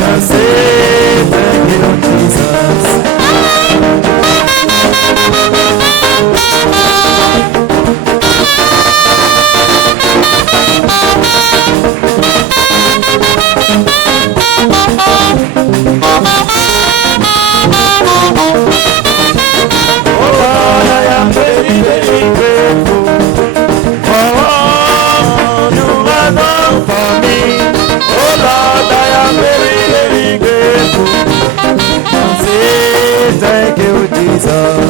I say thank you, Jesus. Oh Lord, I am very, very grateful for all you have done for me. Oh Lord, I am very, very grateful. Say thank you, Jesus.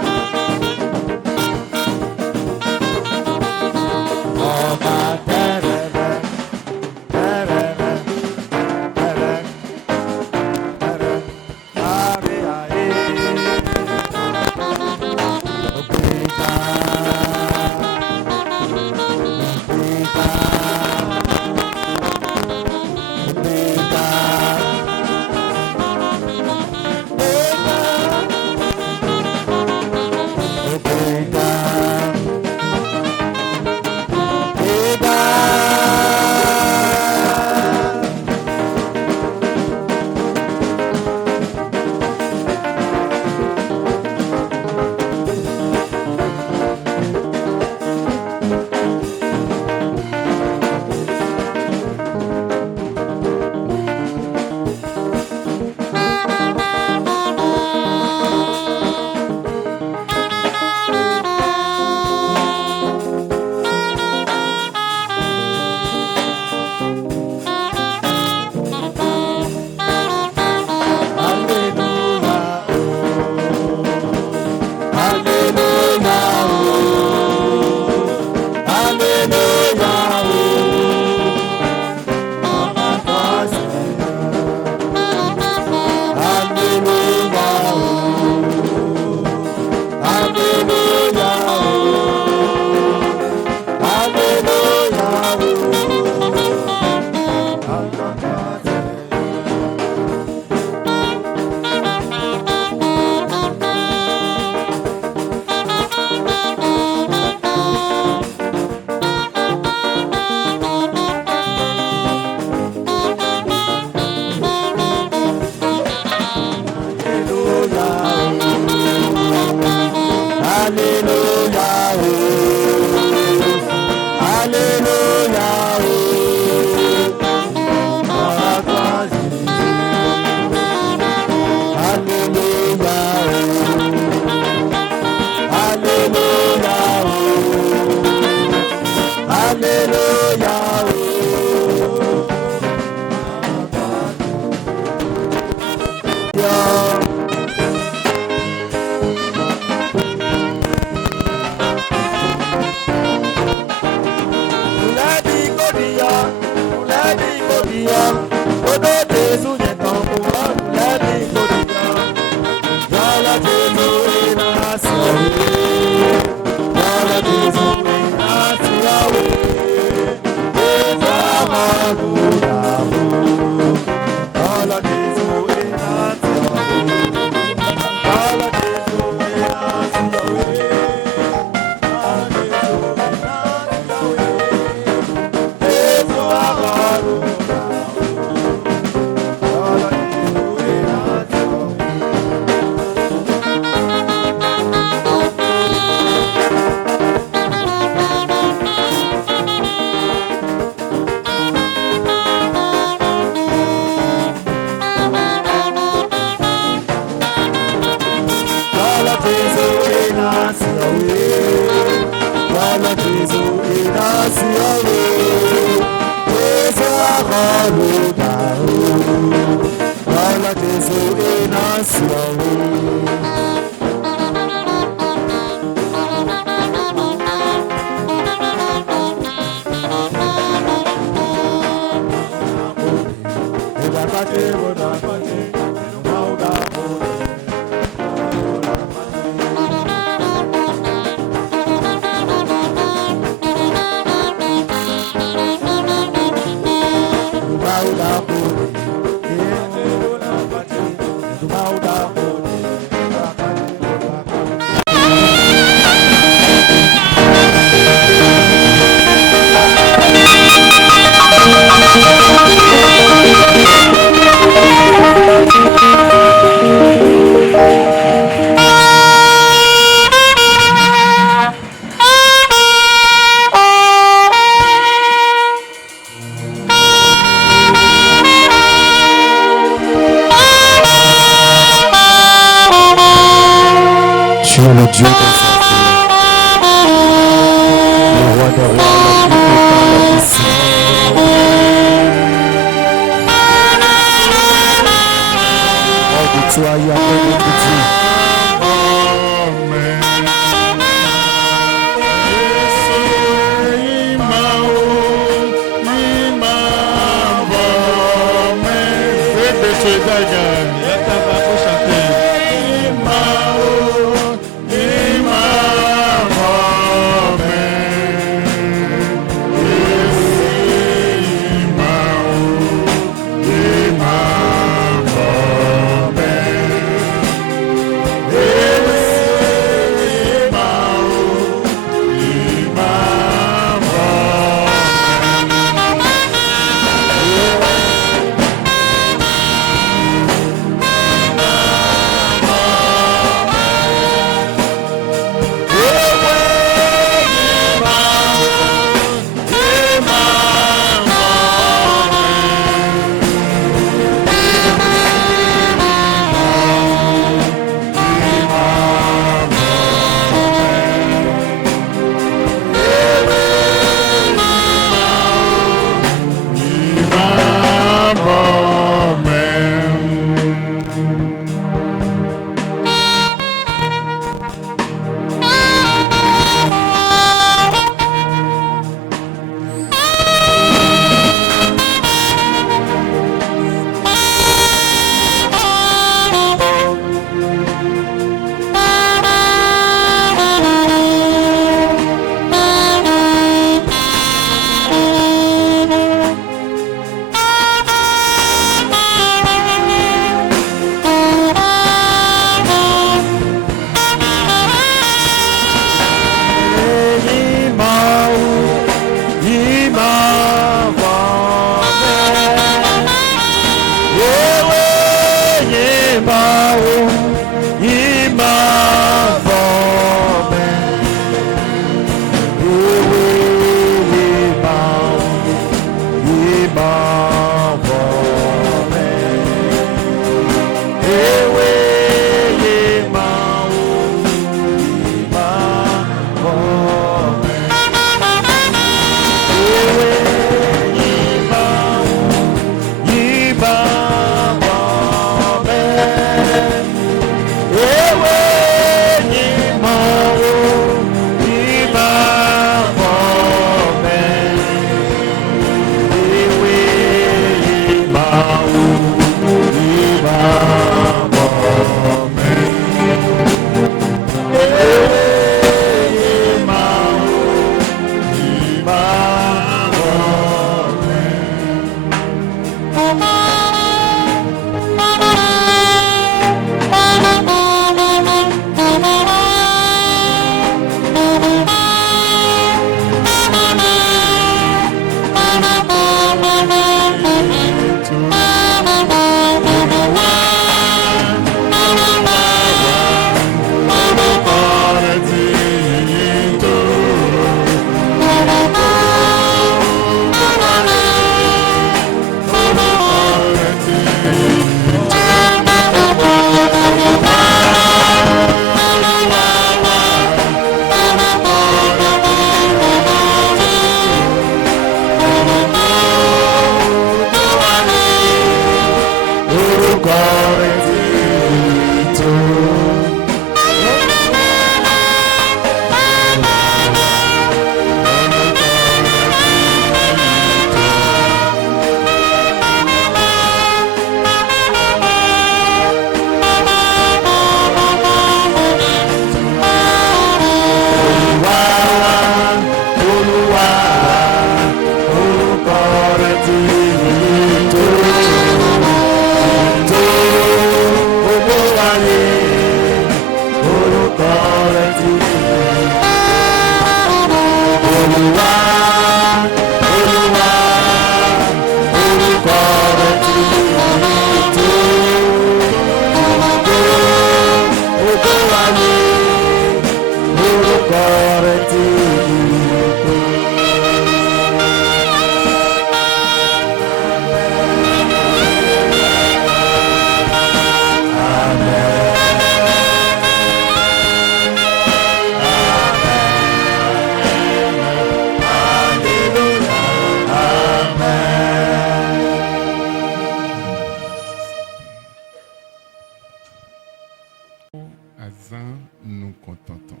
Azan nous contentons.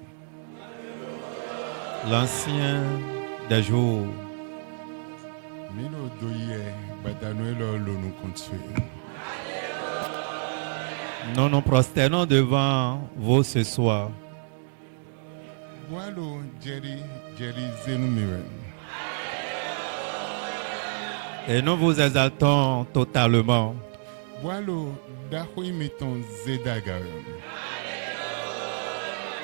L'ancien des jours. Mino doye badanuelo lo nous construit. Nous nous prosternons devant vous ce soir. Boalo Jerry zenu miwen. Et nous vous exaltons totalement. Boalo dahui meton zedagayon.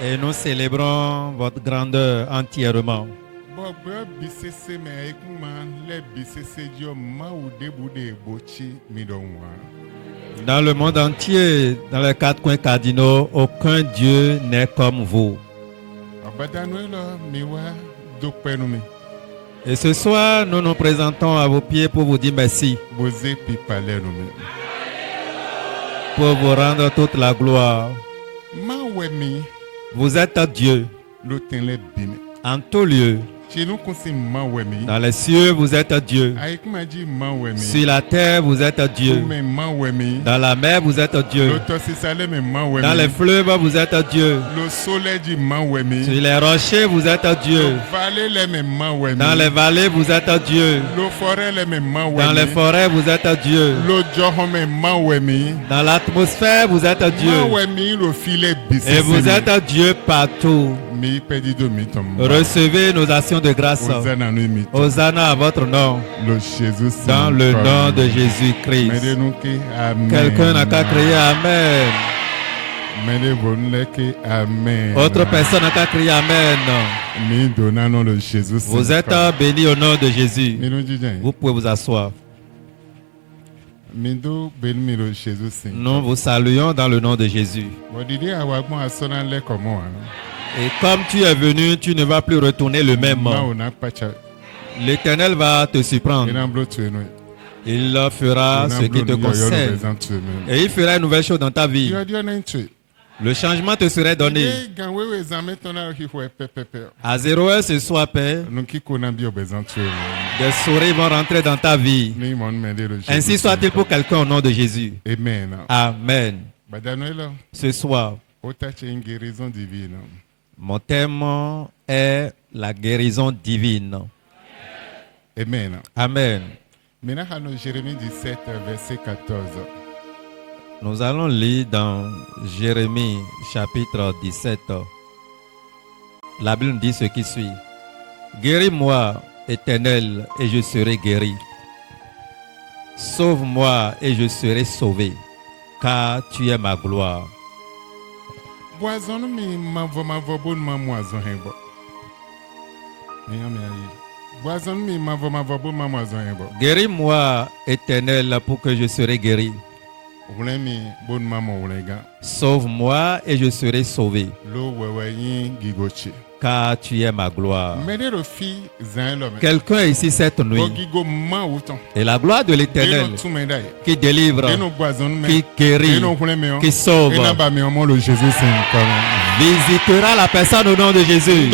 Et nous célébrons votre grandeur entièrement. Bobo bisese me ekuma le bisese dio ma udebude bochi midonwa. Dans le monde entier, dans les quatre coins cardinaux, aucun Dieu n'est comme vous. Abadanuelo miwa dopenumi. Et ce soir, nous nous présentons à vos pieds pour vous dire merci, Boze pipalenumi. pour vous rendre toute la gloire. Ma wemi Vous êtes Dieu lotenle bime. en tout lieu. Chez nous consi ma wemi. Dans les cieux, vous êtes Dieu. Aikuma di ma wemi. Sur la terre, vous êtes Dieu. Me ma wemi. Dans la mer, vous êtes Dieu. Lotosisale me ma wemi. Dans les fleuves, vous êtes Dieu. Le soleil dit ma wemi. Sur les rochers, vous êtes Dieu. Vallée les me ma wemi. Dans les vallées, vous êtes Dieu. Le forêt les me ma wemi. Dans les forêts, vous êtes Dieu. Le joho me ma wemi. Dans l'atmosphère, vous êtes Dieu. Ma wemi le filet bissé. Et vous êtes Dieu partout. Mi pedido mi tom. Recevez nos actions de grâce. Hosanna nous mi. Hosanna à votre nom. Le Jésus. Dans le nom de Jésus-Christ. Amen. Quelqu'un n'a qu'à crier Amen. Amen. Autre personne n'a qu'à crier Amen. Mi donnons le Jésus. Vous êtes bénis au nom de Jésus. Vous Vous pouvez vous asseoir. Nous vous saluons dans le nom de Jésus. Et comme tu es venu, tu ne vas plus retourner le même. L'Éternel va te surprendre. Il fera ce qui te concerne. Et il fera une nouvelle chose dans ta vie. Le changement te serait donné. À 0 heure ce soir, Père, des sourires vont rentrer dans ta vie. Ainsi soit-il pour quelqu'un au nom de Jésus. Amen. Ce soir, mon thème est la guérison divine. Amen. Amen. Maintenant, Jérémie 17, verset 14. Nous allons lire dans Jérémie chapitre 17. La Bible nous dit ce qui suit. Guéris-moi, Éternel, et je serai guéri. Sauve-moi et je serai sauvé, car tu es ma gloire. Guéris-moi, Éternel, pour que je serai guéri. Sauve-moi et je serai sauvé, car tu es ma gloire. Quelqu'un ici cette nuit, et la gloire de l'Éternel qui délivre, qui guérit, qui sauve, visitera la personne au nom de Jésus.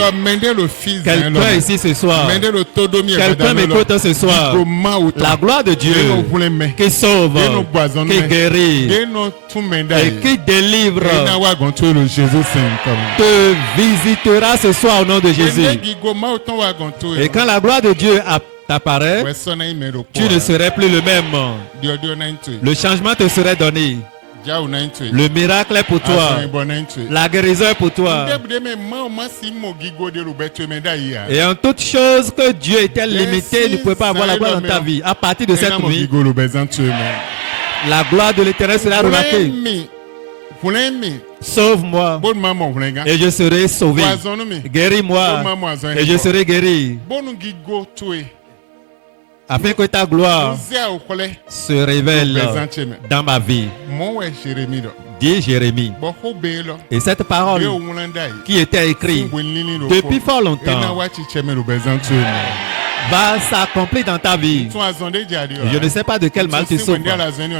Quelqu'un ici ce soir, quelqu'un m'écoute ce soir, la gloire de Dieu qui sauve, qui guérit et qui délivre te visitera ce soir au nom de Jésus. Et quand la gloire de Dieu t'apparaît, tu ne serais plus le même. Le changement te serait donné. Le miracle est pour toi. La guérison est pour toi. Et en toute chose que Dieu était limité, ne pouvait pas avoir la gloire dans ta vie. À partir de cette nuit, la gloire de l'Éternel sera remarquée. Sauve-moi et je serai sauvé. Guéris-moi et je serai guéri. Afin que ta gloire se révèle dans ma vie. Dit Jérémie. Et cette parole qui était écrite depuis fort longtemps va s'accomplir dans ta vie. Je ne sais pas de quel mal tu souffres.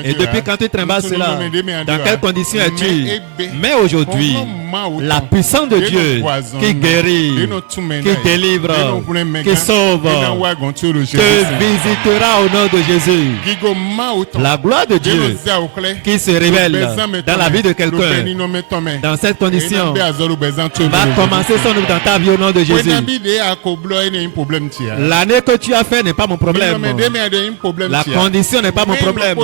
Et depuis quand tu trimbales cela, dans quelles conditions es-tu? Mais aujourd'hui, la puissance de Dieu qui guérit, qui délivre, qui sauve, te visitera au nom de Jésus. La gloire de Dieu qui se révèle dans la vie de quelqu'un, dans cette condition, va commencer son œuvre dans ta vie au nom de Jésus. L'année que tu as fait n'est pas mon problème. La condition n'est pas mon problème.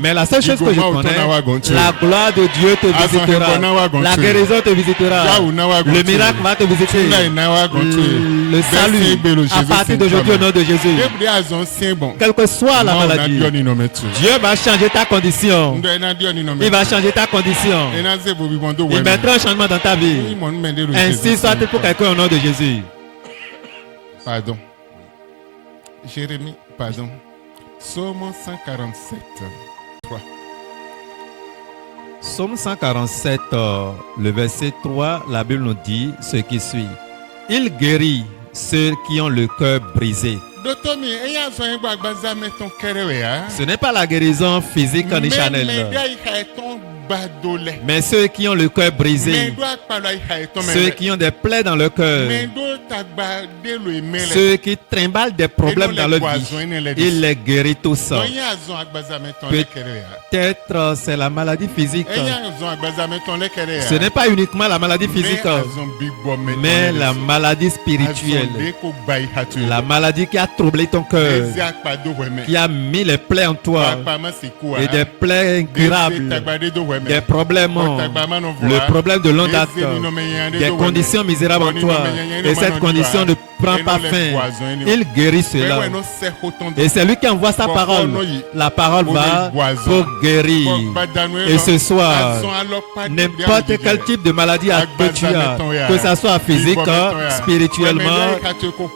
Mais la seule chose que je connais, la gloire de Dieu te visitera. La guérison te visitera. Le miracle va te visiter. Le salut à partir d'aujourd'hui au nom de Jésus. Quelle que soit la maladie, Dieu va changer ta condition. Il va changer ta condition. Il mettra un changement dans ta vie. Ainsi soit-il pour quelqu'un au nom de Jésus. Pardon. Jérémie, pardon. Psaume 147. 3. Psaume 147, le verset 3, la Bible nous dit ce qui suit. Il guérit ceux qui ont le cœur brisé. Ce n'est pas la guérison physique ni charnelle, mais ceux qui ont le cœur brisé, ceux qui ont des plaies dans le cœur, ceux qui trimballent des problèmes dans leur vie, il les guérit tous. Peut-être c'est la maladie physique. Ce n'est pas uniquement la maladie physique, mais la maladie spirituelle. La maladie qui a troublé ton cœur, qui a mis les plaies en toi, et des plaies incurables, des problèmes, le problème de longue date, des conditions misérables en toi, et cette condition ne prend pas fin. Il guérit cela. Et c'est lui qui envoie sa parole. La parole va pour guérir. Et ce soir, n'importe quel type de maladie que tu as, que ce soit physique, spirituellement,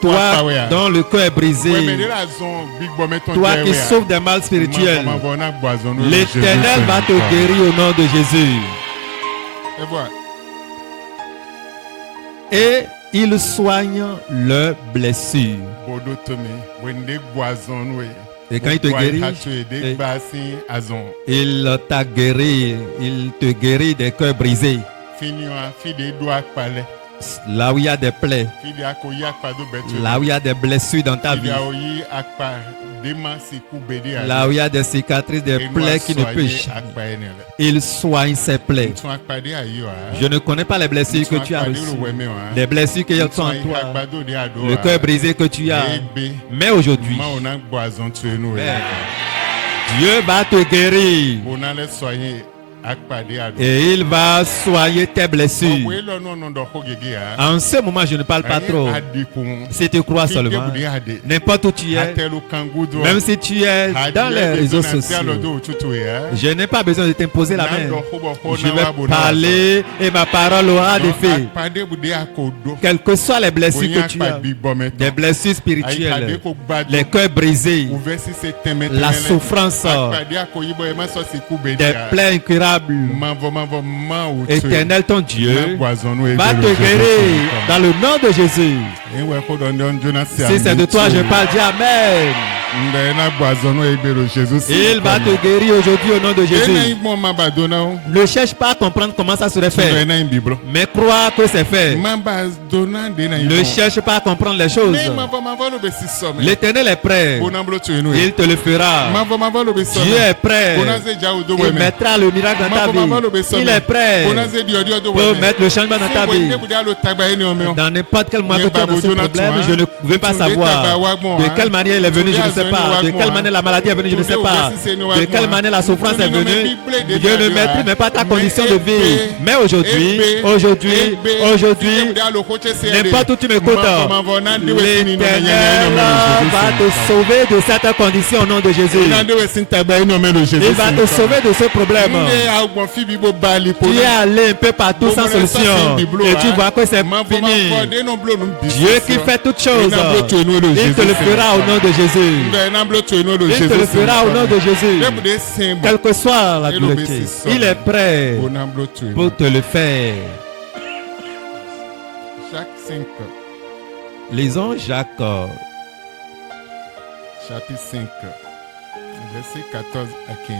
toi dont le cœur est brisé, toi qui souffres des mal spirituels, l'Éternel va te guérir au nom de Jésus. Et il soigne leurs blessures. Et quand il te guérit, il t'a guéri, il te guérit des cœurs brisés. Là où il y a des plaies, là où il y a des blessures dans ta vie, là où il y a des cicatrices, des plaies qui ne peuvent jamais, il soigne ces plaies. Je ne connais pas les blessures que tu as reçues, les blessures qui sont en toi, le cœur brisé que tu as. Mais aujourd'hui, Dieu va te guérir. Et il va soigner tes blessures. En ce moment, je ne parle pas trop. Si tu crois seulement, n'importe où tu es, même si tu es dans les réseaux sociaux, je n'ai pas besoin de t'imposer la main. Je vais parler et ma parole aura des faits. Quelles que soient les blessures que tu as, des blessures spirituelles, les cœurs brisés, la souffrance, des plaies incurables, Éternel ton Dieu va te guérir dans le nom de Jésus. Si c'est de toi je parle, dis Amen. Il va te guérir aujourd'hui au nom de Jésus. Ne cherche pas à comprendre comment ça serait fait, mais crois que c'est fait. Ne cherche pas à comprendre les choses. L'Éternel est prêt. Il te le fera. Dieu est prêt. Il mettra le miracle dans ta vie. Il est prêt pour mettre le changement dans ta vie. Dans n'importe quel moment que tu as dans ce problème, je ne veux pas savoir de quelle manière il est venu, je ne sais pas. De quelle manière la maladie est venue, je ne sais pas. De quelle manière la souffrance est venue. Dieu ne maîtrise même pas ta condition de vie. Mais aujourd'hui, n'importe où tu m'écoutes, l'Éternel va te sauver de cette condition au nom de Jésus. Il va te sauver de ce problème. Tu es allé un peu partout sans solution et tu vois que c'est fini. Dieu qui fait toutes choses, il te le fera au nom de Jésus. Il te le fera au nom de Jésus. Quelle que soit la dureté, il est prêt pour te le faire. Lisons Jacques chapitre 5, versets 14 à 15.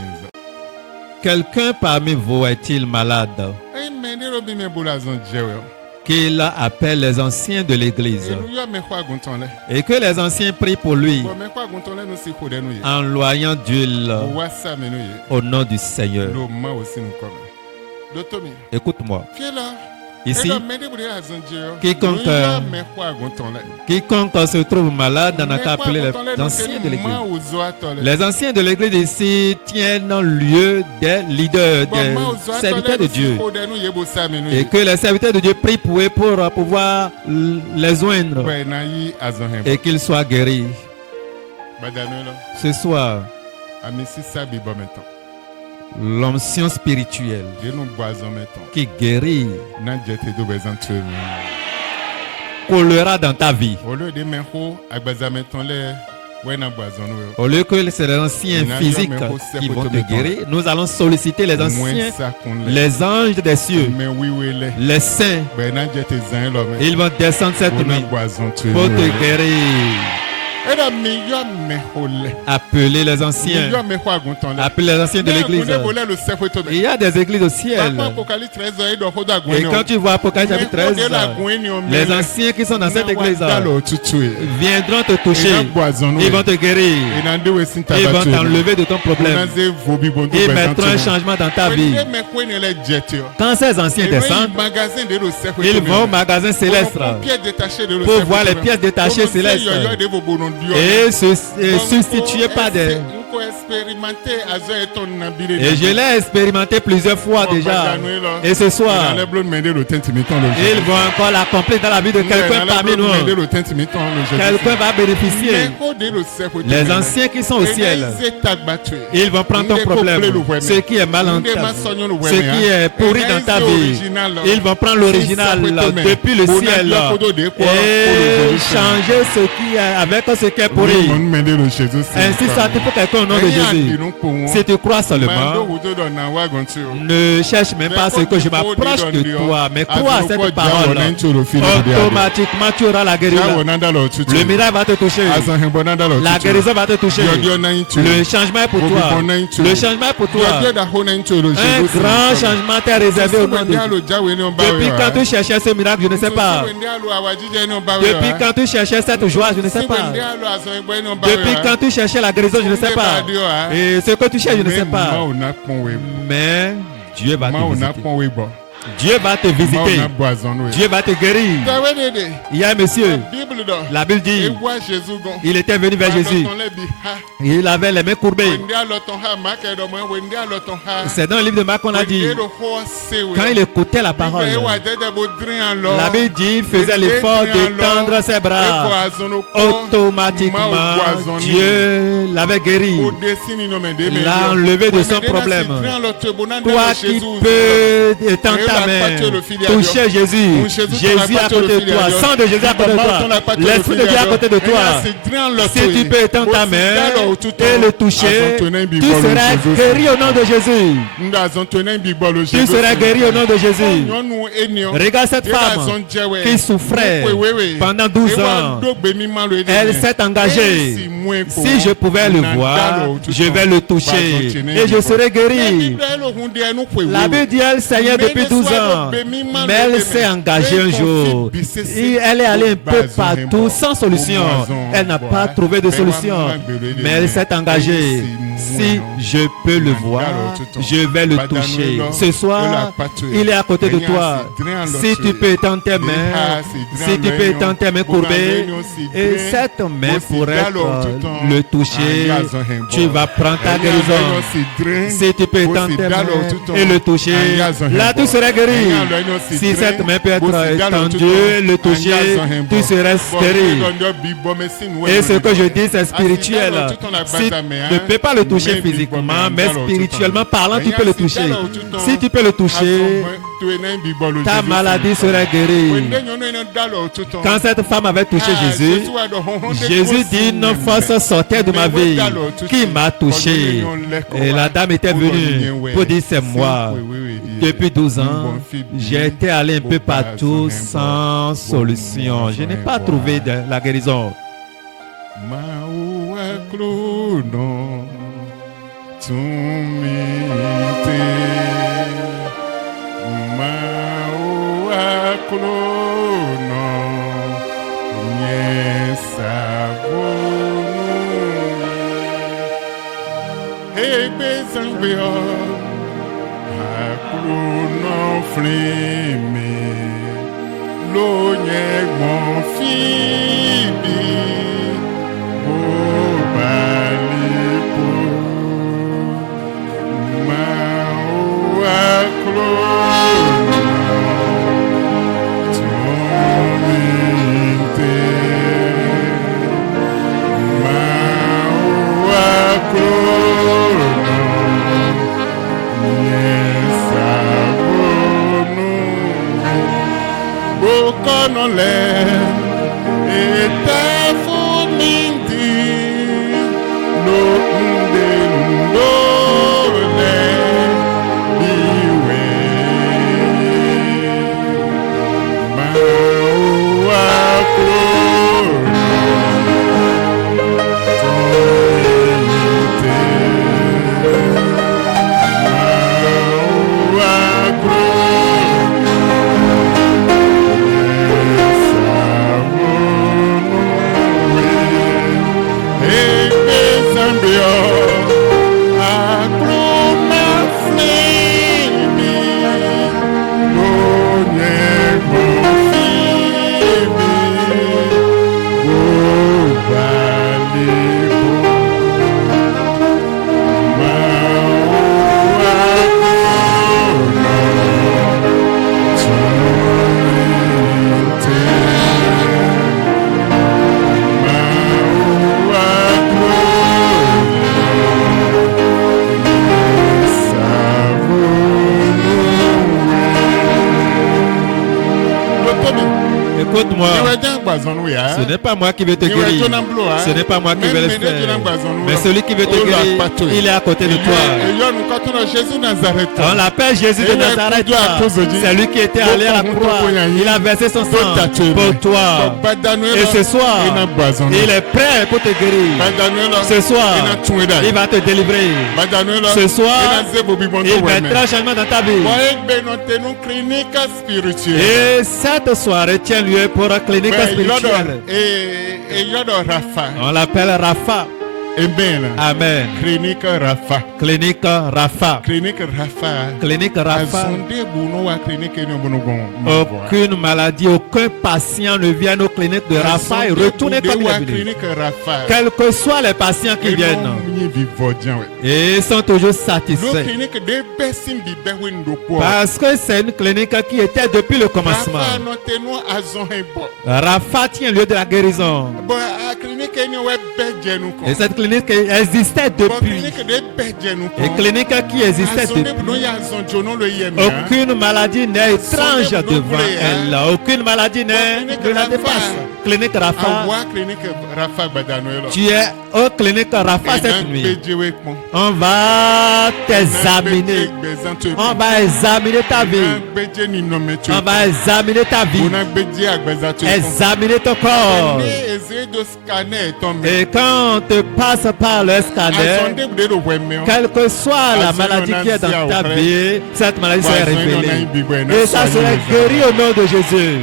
Quelqu'un parmi vous est-il malade Eh, mais ne robi me bula zon djewe. qu'il appelle les anciens de l'église Et nous y a me kwa gunton le. et que les anciens prient pour lui Bon, me kwa gunton le nous si kode nous ye. en loyant d'huile Wa sa me nous ye. au nom du Seigneur. Lo ma aussi nous comme. Dotomi. Écoute-moi. Fier là. Ici, quiconque se trouve malade, on a qu'à appeler les anciens de l'église. Les anciens de l'église ici tiennent lieu des leaders, des serviteurs de Dieu. Et que les serviteurs de Dieu prient pour eux pour pouvoir les joindre et qu'ils soient guéris. Ce soir, l'onction spirituelle qui guérit coulera dans ta vie. Au lieu que c'est les anciens physiques qui vont te guérir, nous allons solliciter les anciens, les anges des cieux, les saints. Ils vont descendre cette nuit pour te guérir. Appeler les anciens. Appeler les anciens de l'église. Il y a des églises au ciel. Et quand tu vois Apocalypse chapitre 13, les anciens qui sont dans cette église viendront te toucher. Ils vont te guérir. Ils vont t'enlever de ton problème. Ils mettront un changement dans ta vie. Quand ces anciens descendent, ils vont au magasin céleste pour voir les pièces détachées célestes et se substituer par des... Et je l'ai expérimenté plusieurs fois déjà. Et ce soir, ils vont encore l'accomplir dans la vie de quelqu'un parmi nous. Quelqu'un va bénéficier. Les anciens qui sont au ciel, ils vont prendre ton problème. Ce qui est mal en ta vie, ce qui est pourri dans ta vie, ils vont prendre l'original depuis le ciel et changer ce qui est avec ce qui est pourri. Ainsi soit-il quelqu'un au nom de Jésus. Si tu crois seulement, ne cherche même pas ce que je m'approche de toi, mais crois à cette parole. Automatiquement, tu auras la guérison. Le miracle va te toucher. La guérison va te toucher. Le changement est pour toi. Le changement est pour toi. Un grand changement t'est réservé au nom de Dieu. Depuis quand tu cherchais ce miracle, je ne sais pas. Depuis quand tu cherchais cette joie, je ne sais pas. Depuis quand tu cherchais la guérison, je ne sais pas. Et ce que tu cherches, je ne sais pas. Mais Dieu va te visiter. Dieu va te visiter. Dieu va te guérir. Il y a un monsieur, la Bible dit, il était venu vers Jésus. Il avait les mains courbées. C'est dans le livre de Marc qu'on a dit, quand il écoutait la parole, la Bible dit, il faisait l'effort d'étendre ses bras. Automatiquement, Dieu l'avait guéri. Il l'a enlevé de son problème. Toi qui peux étendre ta main, toucher Jésus. Jésus à côté de toi. Sang de Jésus à côté de toi. L'Esprit de Dieu à côté de toi. Si tu peux étendre ta main et le toucher, tu seras guéri au nom de Jésus. Tu seras guéri au nom de Jésus. Regarde cette femme qui souffrait pendant 12 ans. Elle s'est engagée. Si je pouvais le voir, je vais le toucher et je serai guéri. La Bible dit elle saignait depuis 12 ans, mais elle s'est engagée un jour. Et elle est allée un peu partout sans solution. Elle n'a pas trouvé de solution, mais elle s'est engagée. Si je peux le voir, je vais le toucher. Ce soir, il est à côté de toi. Si tu peux étendre tes mains, si tu peux étendre tes mains courbées, et cette main pourrait le toucher, tu vas prendre ta guérison. Si tu peux étendre tes mains et le toucher, là tu serais guéri. Si cette main peut être étendue, le toucher, tu serais guéri. Et ce que je dis, c'est spirituel. Si tu ne peux pas le toucher physiquement, mais spirituellement parlant, tu peux le toucher. Si tu peux le toucher, ta maladie sera guérie. Quand cette femme avait touché Jésus, Jésus dit, une force sortait de ma vie qui m'a touché. Et la dame était venue pour dire, c'est moi. Depuis 12 ans, j'ai été allé un peu partout sans solution. Je n'ai pas trouvé la guérison. aklono tumite mau aklono nyesabunu ebezambio aklono flime lo nyegbon fibi bo balipo mau aklono tumite mau aklono nyesabunu bokonole etafumindi no nde ndole iwe mawakrono tonite Écoute-moi, ce n'est pas moi qui vais te guérir, ce n'est pas moi qui vais le faire, mais celui qui veut te guérir, il est à côté de toi. On l'appelle Jésus de Nazareth, c'est lui qui était allé à la croix, il a versé son sang pour toi. Et ce soir, il est prêt pour te guérir. Ce soir, il va te délivrer. Ce soir, il mettra un changement dans ta vie. Et cette soirée tient lieu pour la clinique spirituelle. On l'appelle Rapha. Amen. Clinique Rapha. Clinique Rapha. Clinique Rapha. Clinique Rapha. Aucune maladie, aucun patient ne vient aux cliniques de Rapha et retourne comme il est venu. Quels que soient les patients qui viennent, et ils sont toujours satisfaits. Parce que c'est une clinique qui était depuis le commencement. Rapha tient lieu de la guérison. Et cette clinique existait depuis. Et clinique qui existait depuis. Aucune maladie n'est étrange devant elle. Aucune maladie ne la dépasse. Clinique Rapha. Tu es au clinique Rapha cette nuit. On va t'examiner. On va examiner ta vie. On va examiner ta vie. Examiner ton corps. Et quand on te passe par le scanner, quelle que soit la maladie qui est dans ta vie, cette maladie sera révélée. Et ça sera guéri au nom de Jésus.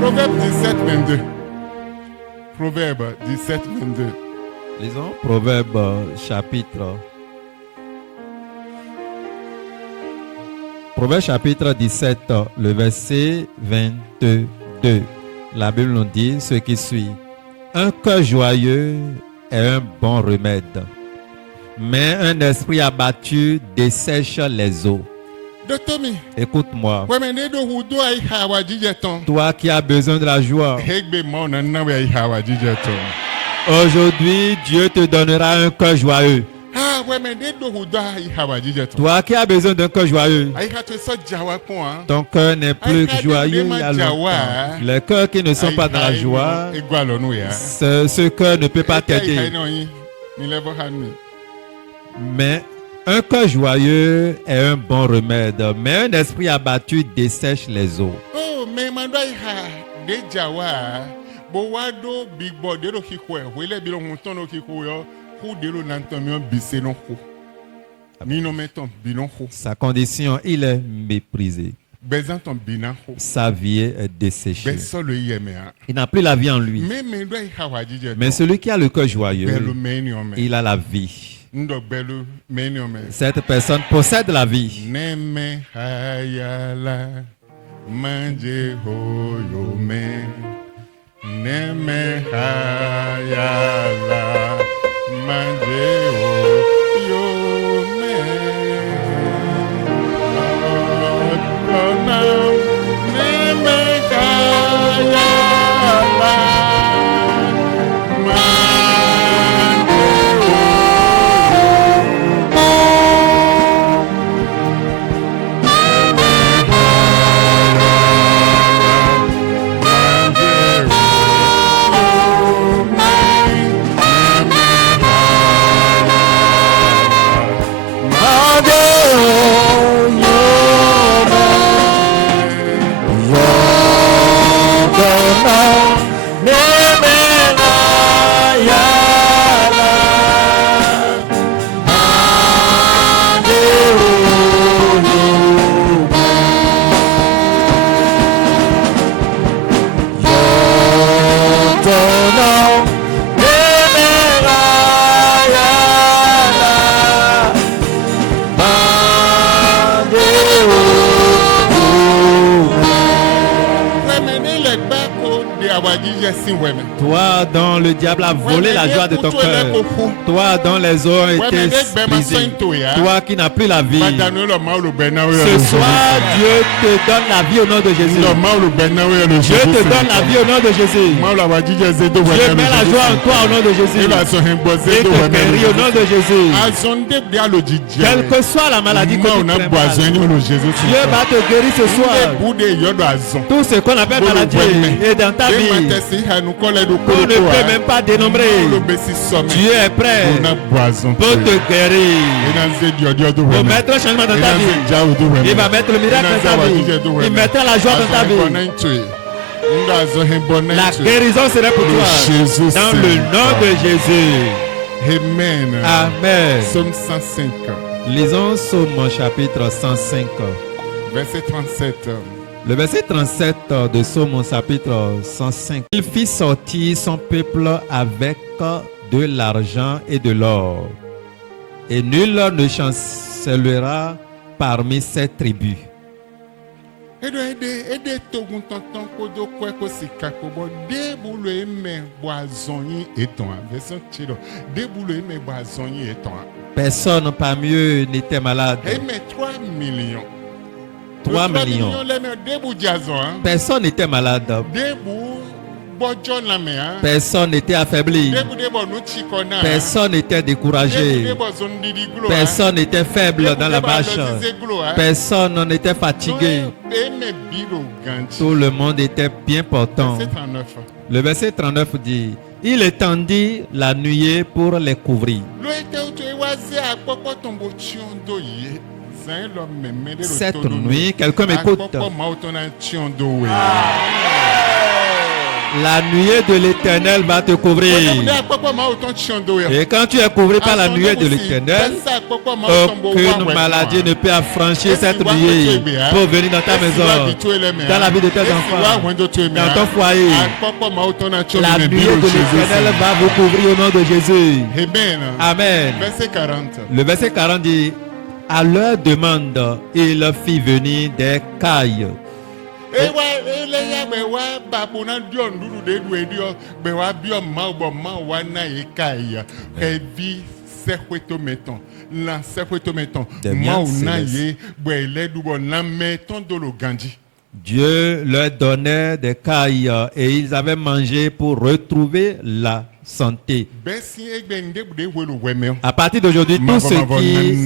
Proverbe 17, 22. Proverbe 17, 22. Lisons Proverbe chapitre 17, le verset 22. La Bible nous dit ce qui suit. Un cœur joyeux est un bon remède, mais un esprit abattu dessèche les eaux. Écoute-moi. Toi qui as besoin de la joie. Aujourd'hui, Dieu te donnera un cœur joyeux. Toi qui as besoin d'un cœur joyeux, ton cœur n'est plus joyeux il y a longtemps. Les cœurs qui ne sont pas dans la joie, ce cœur ne peut pas t'aider. Mais un cœur joyeux est un bon remède, mais un esprit abattu dessèche les eaux. Sa condition, il est méprisé. Sa vie est desséchée. Il n'a plus la vie en lui. Mais celui qui a le cœur joyeux, il a la vie. Cette personne possède la vie. Toi dont le diable a volé la joie de ton cœur, toi dont les eaux ont été brisées, toi qui n'as plus la vie, ce soir Dieu te donne la vie au nom de Jésus. Dieu te donne la vie au nom de Jésus. Dieu met la joie en toi au nom de Jésus. Et te guérit au nom de Jésus. Quelle que soit la maladie que tu traînes, Dieu va te guérir ce soir. Tout ce qu'on appelle maladie est dans ta vie. On ne peut même pas dénombrer. Dieu est prêt pour te guérir, pour mettre un changement dans ta vie. Il va mettre le miracle dans ta vie. Il mettra la joie dans ta vie. La guérison sera pour toi dans le nom de Jésus. Amen. Amen. Psaume 105. Lisons Psaume chapitre 105. Verset 37. Le verset 37 de Psaume chapitre 105. Il fit sortir son peuple avec de l'argent et de l'or, et nul ne chancellera parmi ses tribus. Personne parmi eux n'était malade. 3 millions. Personne n'était malade. Personne n'était affaibli. Personne n'était découragé. Personne n'était faible dans la marche. Personne n'était fatigué. Tout le monde était bien portant. Le verset 39 dit: il étendit la nuée pour les couvrir. Cette nuit, quelqu'un m'écoute. La nuée de l'Éternel va te couvrir. Et quand tu es couvert par la nuée de l'Éternel, aucune maladie ne peut affranchir cette nuée pour venir dans ta maison, dans la vie de tes enfants, dans ton foyer. La nuée de l'Éternel va vous couvrir au nom de Jésus. Amen. Le verset 40 dit: à leur demande, il fit venir des cailles. Dieu leur donnait des cailles et ils avaient mangé pour retrouver la santé. À partir d'aujourd'hui, tout ce qui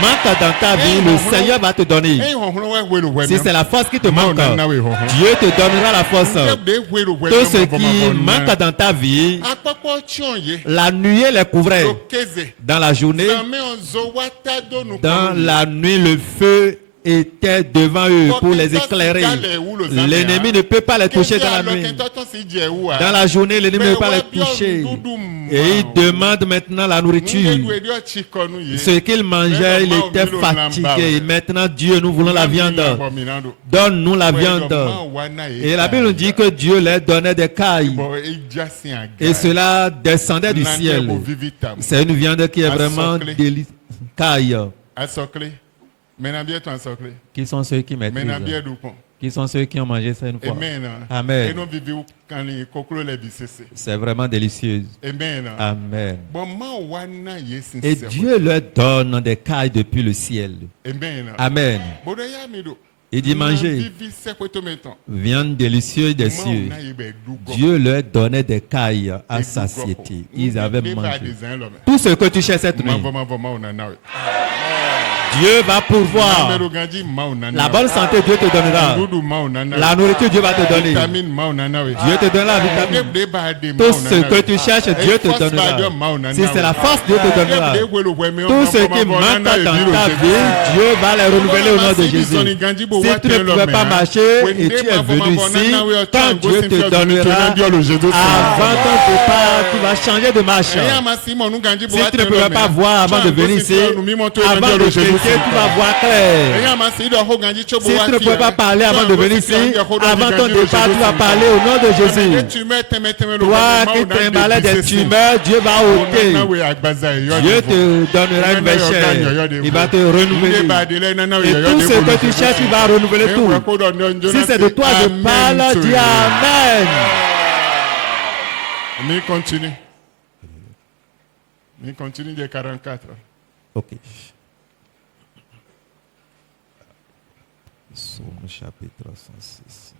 manque dans ta vie, le Seigneur va te donner. Si c'est la force qui te manque, Dieu te donnera la force. Tout ce qui manque dans ta vie, la nuée les couvrait. Dans la journée, dans la nuit, le feu était devant eux pour les éclairer. L'ennemi ne peut pas les toucher dans la nuit. Dans la journée, l'ennemi ne peut pas les toucher. Et il demande maintenant la nourriture. Ce qu'il mangeait, il était fatigué. Et maintenant, Dieu, nous voulons la viande. Donne-nous la viande. Et la Bible nous dit que Dieu leur donnait des cailles. Et cela descendait du ciel. C'est une viande qui est vraiment délicieuse. Caille. Qui sont ceux qui maîtrisent? Qui sont ceux qui ont mangé ça une fois? Amen. C'est vraiment délicieux. Amen. Et Dieu leur donne des cailles depuis le ciel. Amen. Il dit manger viande délicieuse des cieux. Dieu leur donnait des cailles à satiété. Ils avaient mangé. Tout ce que tu cherches cette nuit, Dieu va pourvoir. La bonne santé, Dieu te donnera. La nourriture, Dieu va te donner. Dieu te donnera la vitamine. Tout ce que tu cherches, Dieu te donnera. Si c'est la force, Dieu te donnera. Tout ce qui manque dans ta vie, Dieu va les renouveler au nom de Jésus. Si tu ne pouvais pas marcher et tu es venu ici, quand Dieu te donnera, avant ton départ, tu vas changer de marche. Si tu ne pouvais pas voir avant de venir ici, avant de venir, tu vas voir clair. Si tu ne pouvais pas parler avant de venir ici, avant ton départ, tu vas parler au nom de Jésus. Toi qui t'emballais des tumeurs, Dieu va ôter. Dieu te donnera une belle chair. Il va te renouveler. Et tout ce que tu cherches, il va renouveler tout. Si c'est de toi je parle, dis Amen. Mais continue. Mais continue de 44. Ok. Psaume chapitre 106.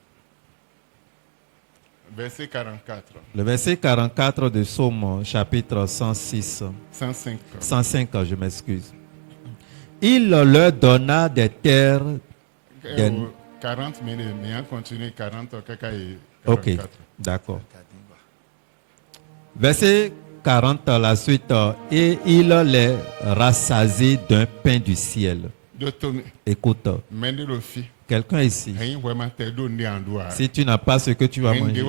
Verset 44. Le verset 44 de Psaume chapitre 106. 105. 105, je m'excuse. Il leur donna des terres. 40 minutes, mais on continue 40, 44. Ok, d'accord. Verset 40, la suite. Et il les rassasie d'un pain du ciel. Écoute, quelqu'un ici, si tu n'as pas ce que tu vas manger,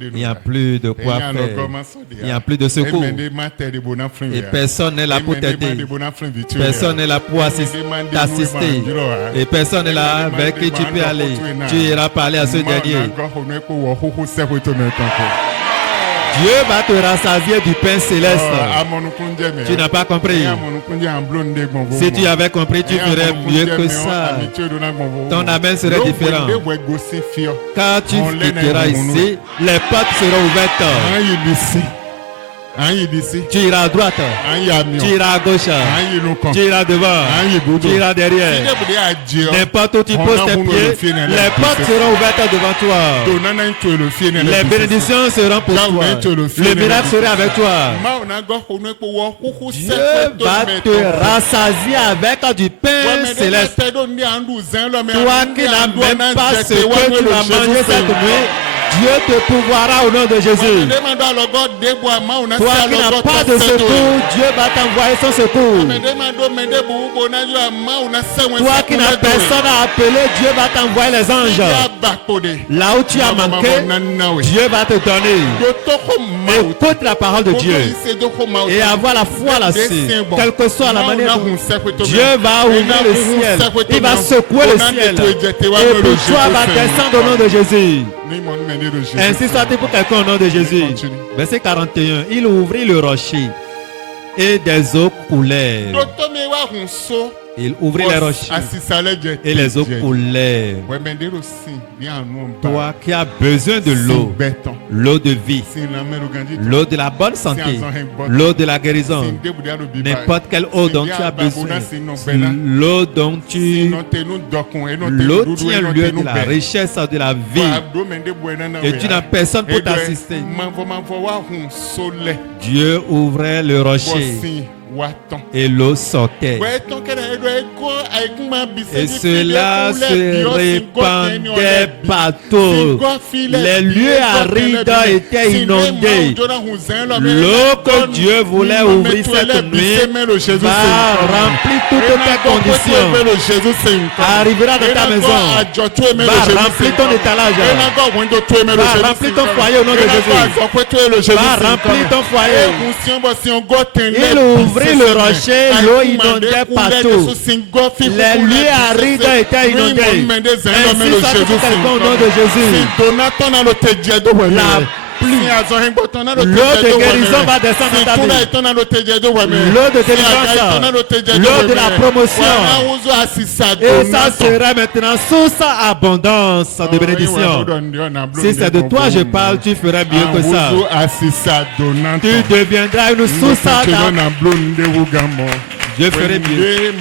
il n'y a plus de quoi faire, il n'y a plus de secours, et personne n'est là pour t'aider, personne n'est là pour t'assister, et personne n'est là avec qui tu peux aller. Tu iras parler à ce dernier. Dieu va te rassasier du pain céleste. Tu n'as pas compris. Si tu avais compris, tu ferais mieux que ça. Ton amen serait différent. Quand tu quitteras ici, les portes seront ouvertes. Tu iras à droite, tu iras à gauche, tu iras devant, tu iras derrière. N'importe où tu poses tes pieds, les portes seront ouvertes devant toi. Les bénédictions seront pour toi. Le miracle sera avec toi. Dieu va te rassasier avec du pain céleste. Toi qui n'as même pas ce que tu vas manger cette nuit, Dieu te pourvoira au nom de Jésus. Toi qui n'as pas de secours, Dieu va t'envoyer son secours. Toi qui n'as personne à appeler, Dieu va t'envoyer les anges. Là où tu as manqué, Dieu va te donner. Écoute la parole de Dieu et avoir la foi là-dessus. Quelle que soit la manière dont Dieu va ouvrir le ciel, il va secouer le ciel. Et puis toi va descendre au nom de Jésus. Ainsi soit-il pour quelqu'un au nom de Jésus. Verset 41. Il ouvrit le rocher et des eaux coulèrent. Il ouvrit les rochers et les eaux coulaient. Toi qui as besoin de l'eau, l'eau de vie, l'eau de la bonne santé, l'eau de la guérison, n'importe quelle eau dont tu as besoin, l'eau dont l'eau tient lieu de la richesse de la vie et tu n'as personne pour t'assister. Dieu ouvrait le rocher et l'eau sortait. Et cela se répandait partout. Les lieux arides étaient inondés. L'eau que Dieu voulait ouvrir cette nuit va remplir toutes tes conditions. Arrivera dans ta maison. Va remplir ton étalage. Va remplir ton foyer au nom de Jésus. Va remplir ton foyer. Il ouvrit le rocher, l'eau inondait partout. Les lieux arides étaient inondés. Ainsi soit quelqu'un au nom de Jésus. La pluie, l'eau de guérison va descendre dans ta vie. L'eau de délivrance, l'eau de la promotion. Et ça sera maintenant source abondance de bénédiction. Si c'est de toi je parle, tu feras mieux que ça. Tu deviendras une source d'abondance. Dieu ferait mieux.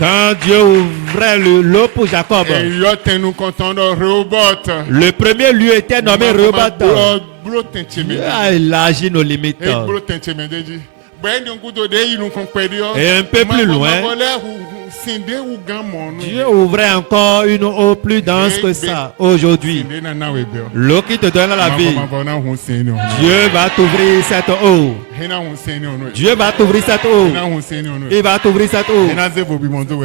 Quand Dieu ouvrait l'eau pour Jacob, le premier lieu était nommé Rehoboth. Dieu a élargi nos limites. Et un peu plus loin, Dieu ouvrait encore une eau plus dense que ça. Aujourd'hui, l'eau qui te donne la vie, Dieu va t'ouvrir cette eau. Dieu va t'ouvrir cette eau. Il va t'ouvrir cette eau.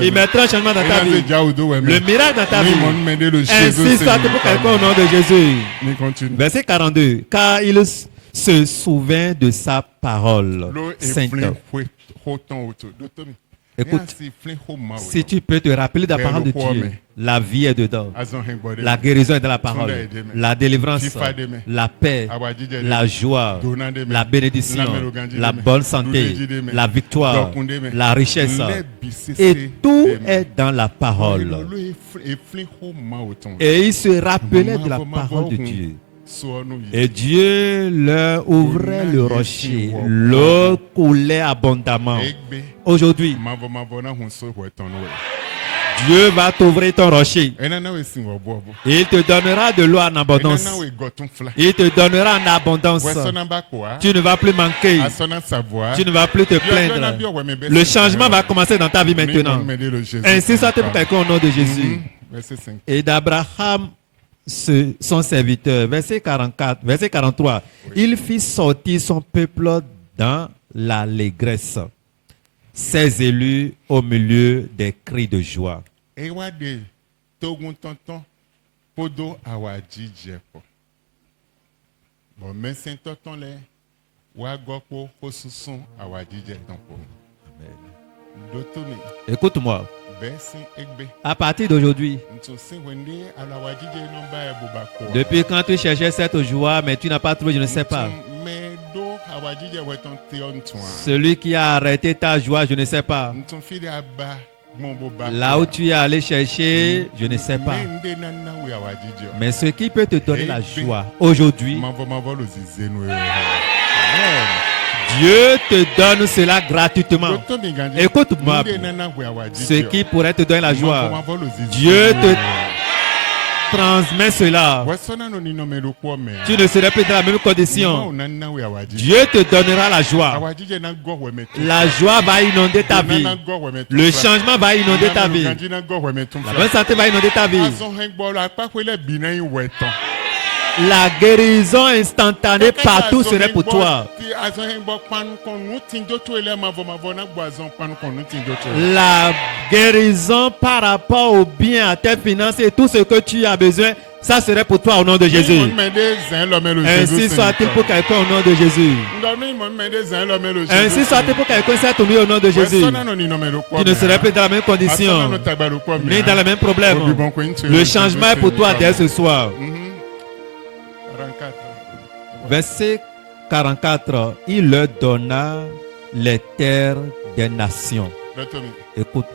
Il mettra un changement dans ta vie. Le miracle dans ta vie. Ainsi soit pour quelqu'un au nom de Jésus. Verset 42. Car il se souvint de sa parole sainte. Écoute, si tu peux te rappeler de la parole de Dieu, la vie est dedans, la guérison est dans la parole, la délivrance, la paix, la joie, la bénédiction, la bonne santé, la victoire, la richesse, et tout est dans la parole. Et il se rappelait de la parole de Dieu. Et Dieu leur ouvrait le rocher. L'eau coulait abondamment. Aujourd'hui, Dieu va t'ouvrir ton rocher. Il te donnera de l'eau en abondance. Il te donnera en abondance. Tu ne vas plus manquer. Tu ne vas plus te plaindre. Le changement va commencer dans ta vie maintenant. Ainsi soit pour quelqu'un au nom de Jésus. Et d'Abraham, son serviteur, verset 44, verset 43, il fit sortir son peuple dans l'allégresse, ses élus au milieu des cris de joie. Écoute-moi. À partir d'aujourd'hui, depuis quand tu cherchais cette joie, mais tu n'as pas trouvé, je ne sais pas. Celui qui a arrêté ta joie, je ne sais pas. Là où tu es allé chercher, je ne sais pas. Mais ce qui peut te donner la joie aujourd'hui, Dieu te donne cela gratuitement. Écoute-moi, ce qui pourrait te donner la joie, Dieu te transmet cela. Tu ne serais plus dans la même condition. Dieu te donnera la joie. La joie va inonder ta vie. Le changement va inonder ta vie. La bonne santé va inonder ta vie. La guérison instantanée partout serait pour toi. La guérison par rapport au bien, à tes finances et tout ce que tu as besoin, ça serait pour toi au nom de Jésus. Ainsi soit-il pour quelqu'un au nom de Jésus. Ainsi soit-il pour quelqu'un cette nuit au nom de Jésus. Tu ne serais plus dans la même condition, ni dans le même problème. Le changement est pour toi dès ce soir. Verset 44, il leur donna les terres des nations. Écoute.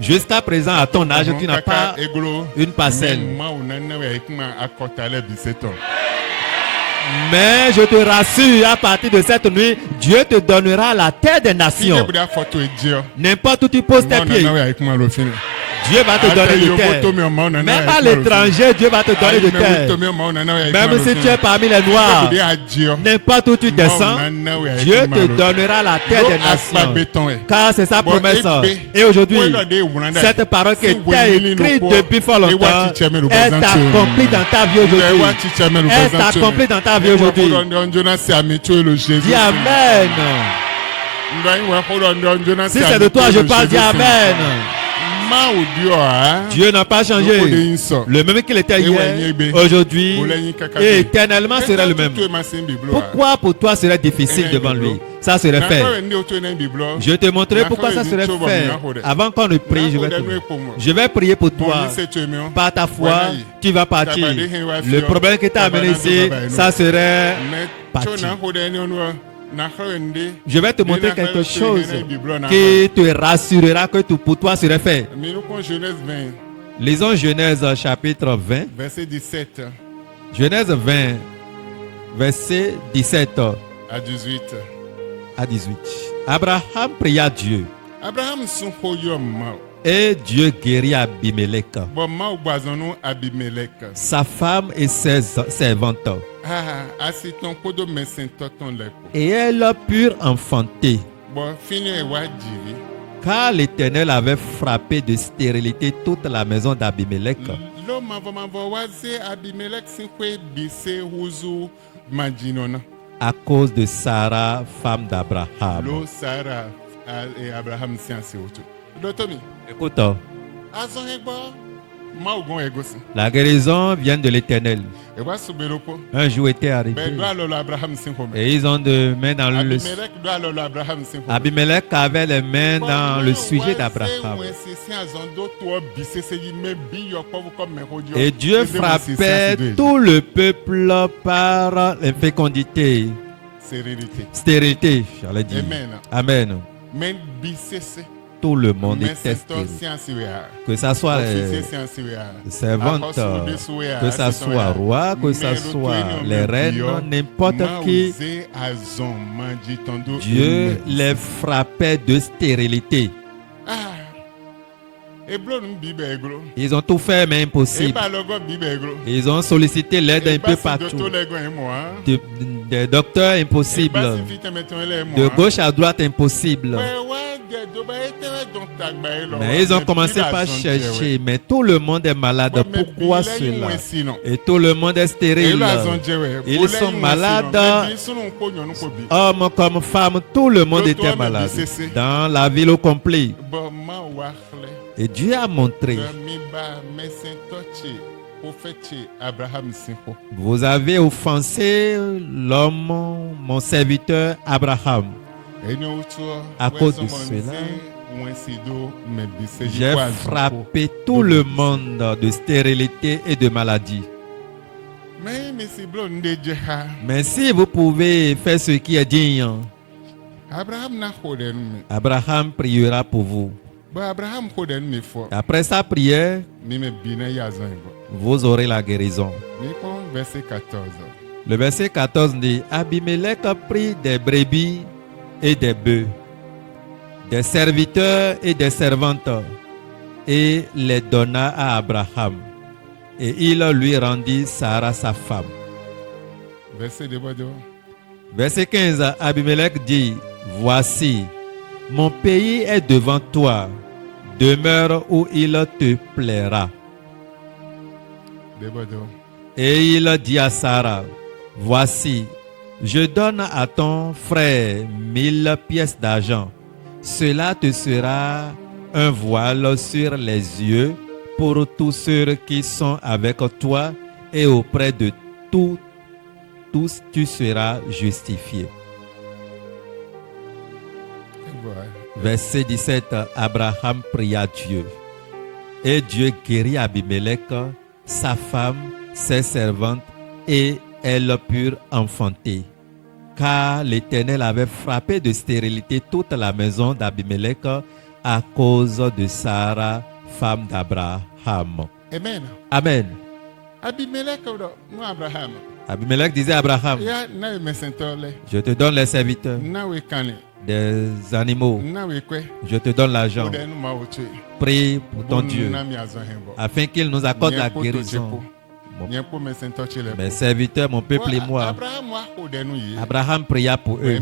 Jusqu'à présent, à ton âge, tu n'as pas une parcelle. Mais je te rassure, à partir de cette nuit, Dieu te donnera la terre des nations. N'importe où tu poses tes pieds, Dieu va te donner de terre. Même à l'étranger, Dieu va te donner de terre. Même si tu es parmi les Noirs, n'importe où tu descends, Dieu te donnera la terre des nations. Car c'est sa promesse. Et aujourd'hui, cette parole qui était écrite depuis fort longtemps est accomplie dans ta vie aujourd'hui. Est accomplie dans ta vie aujourd'hui. Dis Amen. Si c'est de toi, je parle, dis Amen. Dieu n'a pas changé. Le même qu'il était hier, aujourd'hui et éternellement sera le même. Pourquoi pour toi serait difficile devant lui? Ça serait fait. Je te montrerai pourquoi ça serait fait. Avant qu'on ne prie, je vais prier pour toi. Par ta foi, tu vas partir. Le problème qui t'a amené ici, ça serait parti. Je vais te montrer quelque chose qui te rassurera que tout pour toi serait fait. Lisons Genèse chapitre 20. Verset 17. Genèse 20, verset 17 à 18. Abraham pria Dieu. Et Dieu guérit Abimelech, sa femme et ses servantes. Et elles purent enfanter. Car l'Éternel avait frappé de stérilité toute la maison d'Abimelech. À cause de Sarah, femme d'Abraham. Écoute, la guérison vient de l'Éternel. Un jour était arrivé et ils ont des mains dans le... Abimelech avait les mains dans le sujet d'Abraham. Et Dieu frappait tout le peuple par l'infécondité. Stérilité, j'allais dire. Amen. Tout le monde était stérile. Que ce soit les servantes, que ce soit roi, que ce soit les reines, n'importe qui, Dieu les frappait de stérilité. Ils ont tout fait, mais impossible. Ils ont sollicité l'aide un peu partout. Des docteurs, impossible. De gauche à droite, impossible. Mais ils ont commencé par chercher. Mais tout le monde est malade. Pourquoi cela? Et tout le monde est stérile. Ils sont malades. Hommes comme femmes, tout le monde était malade. Dans la ville au complet. Et Dieu a montré. Vous avez offensé l'homme, mon serviteur Abraham. À cause de cela, j'ai frappé tout le monde de stérilité et de maladie. Mais si vous pouvez faire ce qui est digne, Abraham priera pour vous. Après sa prière, vous aurez la guérison. Le verset 14 dit: Abimelech prit des brebis et des bœufs, des serviteurs et des servantes, et les donna à Abraham. Et il lui rendit Sarah sa femme. Verset 15, Abimelech dit: Voici, mon pays est devant toi, demeure où il te plaira. Et il dit à Sarah: Voici, je donne à ton frère 1000 pièces d'argent. Cela te sera un voile sur les yeux pour tous ceux qui sont avec toi, et auprès de tous tu seras justifié. Verset 17, Abraham pria Dieu. Et Dieu guérit Abimelech, sa femme, ses servantes, et elles purent enfanter. car l'Éternel avait frappé de stérilité toute la maison d'Abimelech à cause de Sarah, femme d'Abraham. Amen. Amen. Abimelech ou Abraham. Abimelech disait à Abraham, je te donne les serviteurs, des animaux, je te donne l'argent. Prie pour ton Dieu afin qu'il nous accorde la guérison. Mes serviteurs, mon peuple et moi. Abraham pria pour eux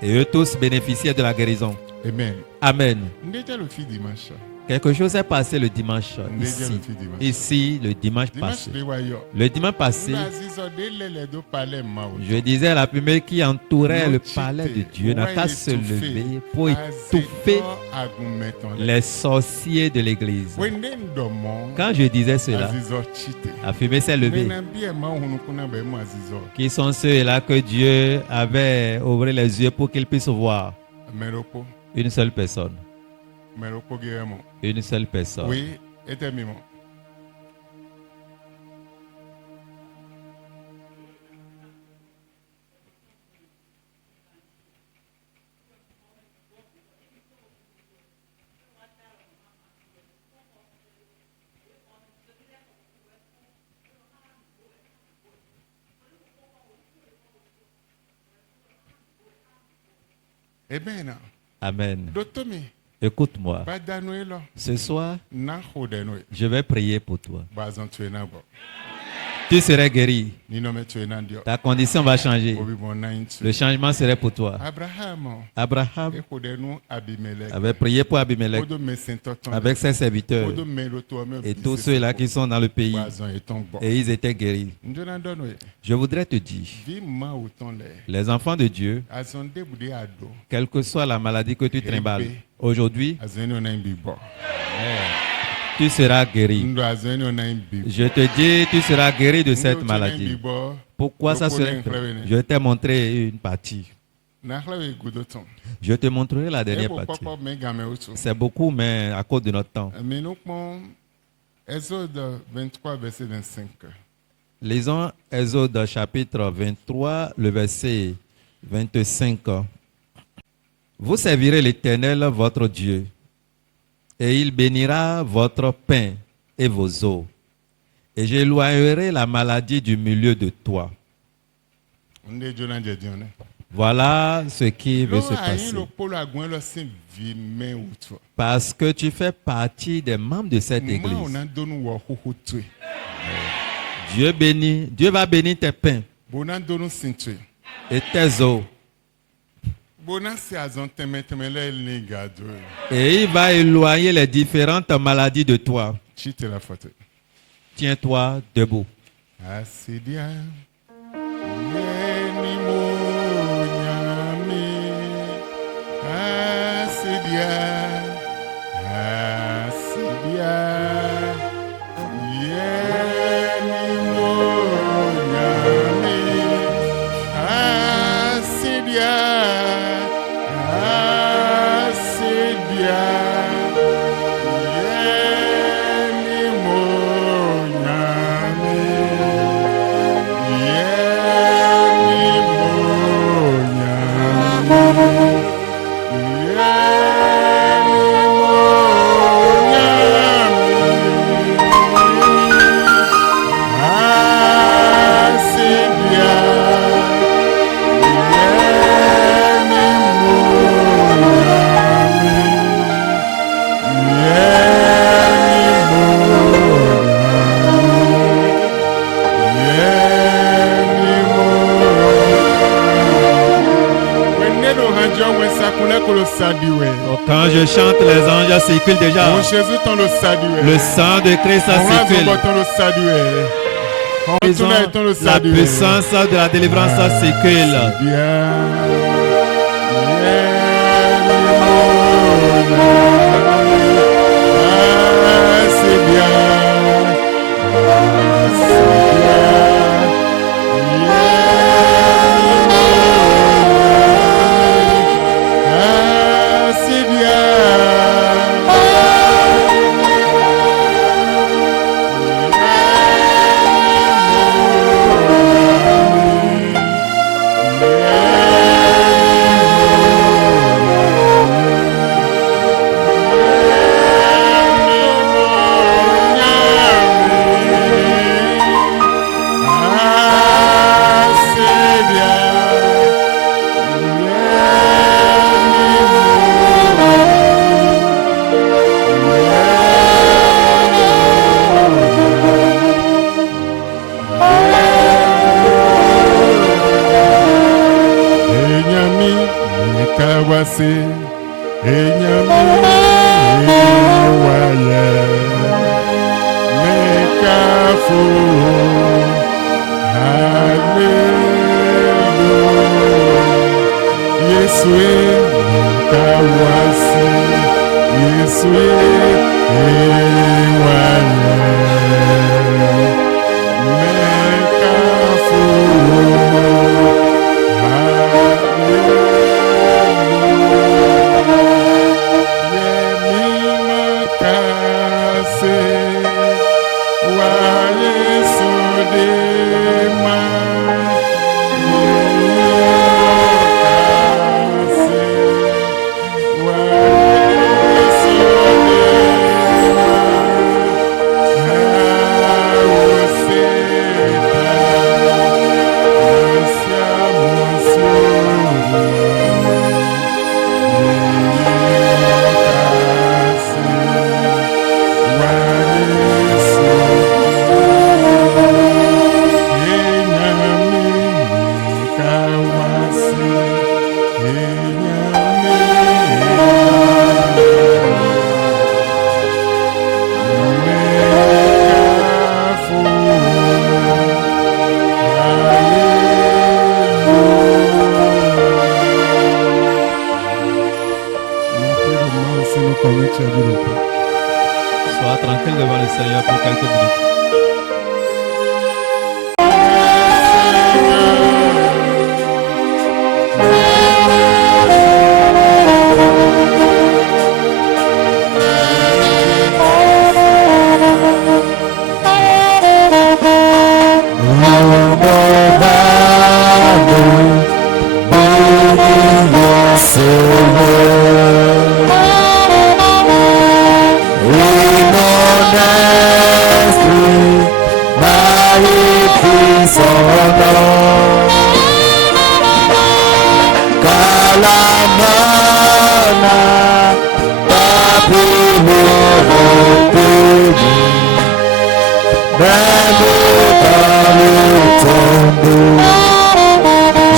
et eux tous bénéficiaient de la guérison. Amen. Quelque chose s'est passé le dimanche ici le dimanche passé. Le dimanche passé, je disais la fumée qui entourait le palais de Dieu n'a qu'à se lever pour étouffer les sorciers de l'église. Quand je disais cela, la fumée s'est levée. Qui sont ceux-là que Dieu avait ouvert les yeux pour qu'ils puissent voir? Une seule personne. Une seule personne. Oui, et Amen. Écoute-moi. Ce soir, je vais prier pour toi. Tu serais guéri. Ta condition va changer. Le changement serait pour toi. Abraham avait prié pour Abimelech avec ses serviteurs et tous ceux-là qui sont dans le pays. Et ils étaient guéris. Je voudrais te dire, les enfants de Dieu, quelle que soit la maladie que tu trimbales, aujourd'hui, tu seras guéri. Je te dis, tu seras guéri de cette maladie. Pourquoi ça serait? Je t'ai montré une partie. Je te montrerai la dernière partie. C'est beaucoup, mais à cause de notre temps. Exode 23, verset 25. Lisons Exode chapitre 23, le verset 25. Vous servirez l'Éternel, votre Dieu, et il bénira votre pain et vos eaux. Et j'éloignerai la maladie du milieu de toi. Voilà ce qui veut se passer. Parce que tu fais partie des membres de cette église. Dieu va bénir tes pains et tes eaux. Et il va éloigner les différentes maladies de toi. Tiens-toi debout. Quand je chante, les anges circulent déjà. Le sang de Christ circule. La puissance de la délivrance circule. Yeah. kawase enyame waye mekafo hallelujah Yesu kawase Yesu Sois tranquille devant le Seigneur pour quelques minutes.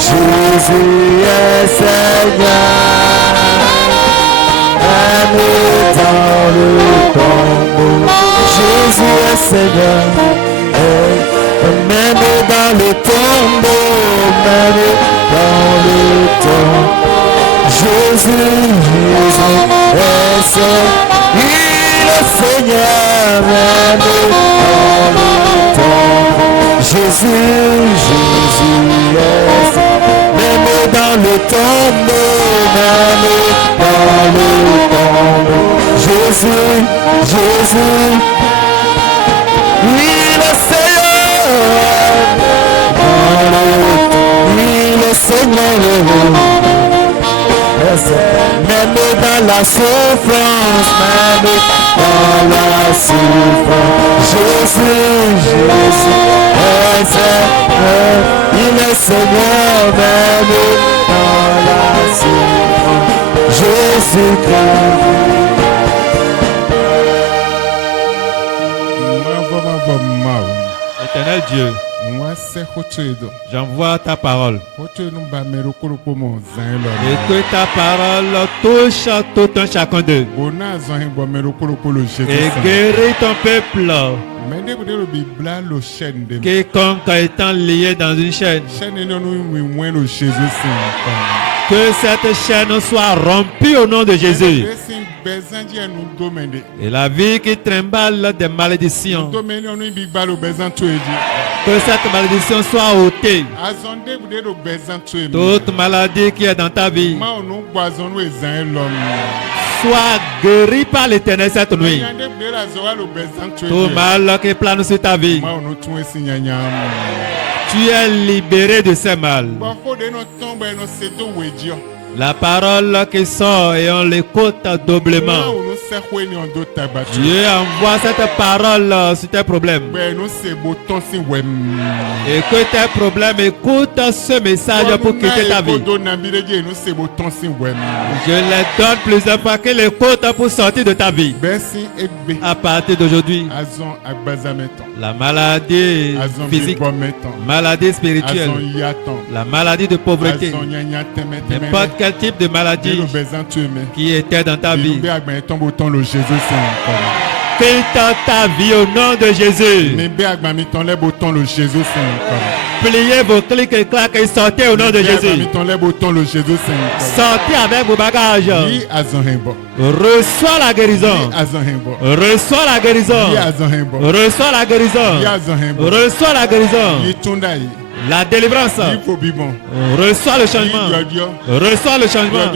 Jésus est Seigneur, même dans le tombeau. Jésus est Seigneur, même dans le tombeau, même dans le tombeau. Jésus est Seigneur, il est Seigneur, même dans le tombeau. Jésus est Seigneur, même dans le tombeau, même dans le tombeau. Jésus, il est Seigneur, il est Seigneur, même dans la souffrance, même dans la souffrance. Jésus est Seigneur, il est Seigneur, même dans la souffrance. Jésus-Christ. Éternel Dieu, j'envoie ta parole et que ta parole touche tout un chacun d'eux et guérit ton peuple. Quiconque étant lié dans une chaîne, que cette chaîne soit rompue au nom de Jésus. Et la vie qui trimballe des malédictions, que cette malédiction soit ôtée. Toute maladie qui est dans ta vie soit guérie par l'Éternel cette nuit. Tout mal qui plane sur ta vie, tu es libéré de ces mal. La parole qui sort et on l'écoute doublement. Dieu envoie cette parole sur tes problèmes. Et que tes problèmes écoutent ce message pour quitter ta vie. Je les donne plusieurs fois qu'ils l'écoutent pour sortir de ta vie. À partir d'aujourd'hui, la maladie physique, maladie spirituelle, la maladie de pauvreté, n'importe quel type de maladie qui était dans ta vie. Qu'il tente ta vie au nom de Jésus. Pliez vos clics et claques et sortez au nom de Jésus. Sortez avec vos bagages. Reçois la guérison. Reçois la guérison. Reçois la guérison. Reçois la guérison. La délivrance. Reçois le changement. Reçois le changement.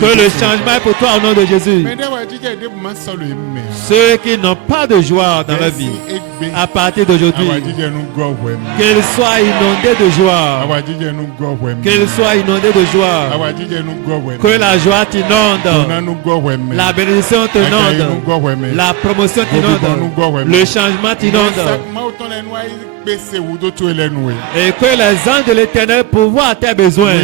Que le changement est pour toi au nom de Jésus. Ceux qui n'ont pas de joie dans leur vie, à partir d'aujourd'hui, qu'ils soient inondés de joie. Qu'ils soient inondés de joie. Que la joie t'inonde. La bénédiction t'inonde. La promotion t'inonde. Le changement t'inonde. Et que les anges de l'Éternel pourvoient tes besoins.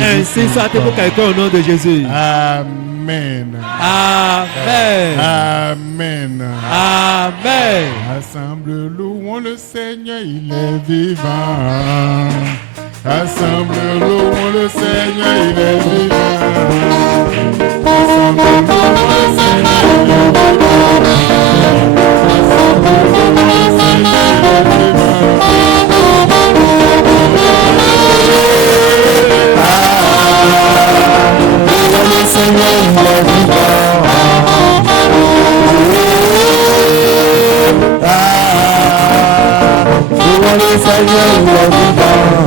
Ainsi soit-il pour quelqu'un au nom de Jésus. Amen. Amen. Amen. Amen. Assemble, louons le Seigneur, il est vivant. Assemble, louons le Seigneur, il est vivant. Assemble, louons le Seigneur, il est vivant. Assemble, louons le Seigneur, il est vivant.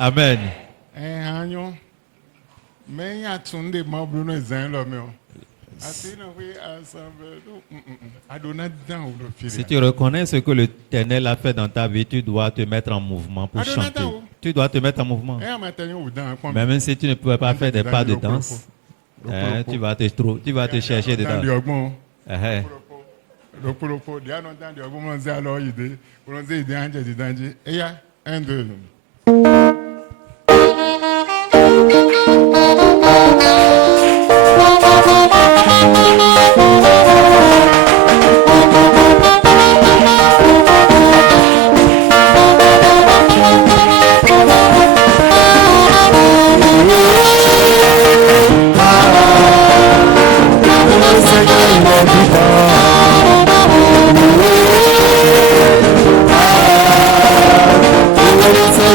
Amen. Si tu reconnais ce que l'Éternel a fait dans ta vie, tu dois te mettre en mouvement pour chanter. Tu dois te mettre en mouvement. Même si tu ne pouvais pas faire des pas de danse, tu vas te chercher dedans. Say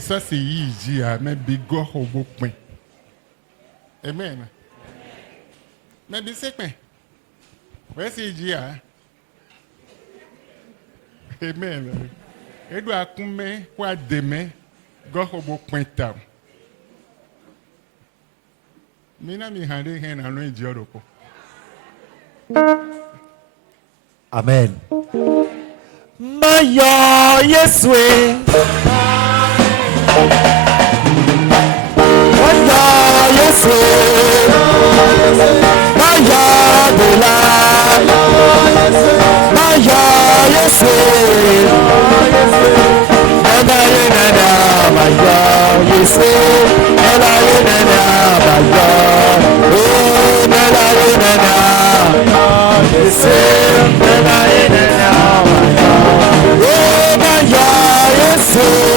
Ça c'est easy, mais bigo hobo point. Amen. Mais c'est quoi? Ouais, c'est easy. Amen. Et doit combien quoi demain go hobo point tam. Mina mi hande hen anu idioroko. Amen. Mayo Yeswe. Mayo Yeswe. Mayo Dela. Mayo Yeswe. Nana Nana Mayo Yeswe. Nana Nana Mayo. Oh Nana Nana Mayo Yeswe. Nana Nana Mayo. Oh Mayo Yeswe.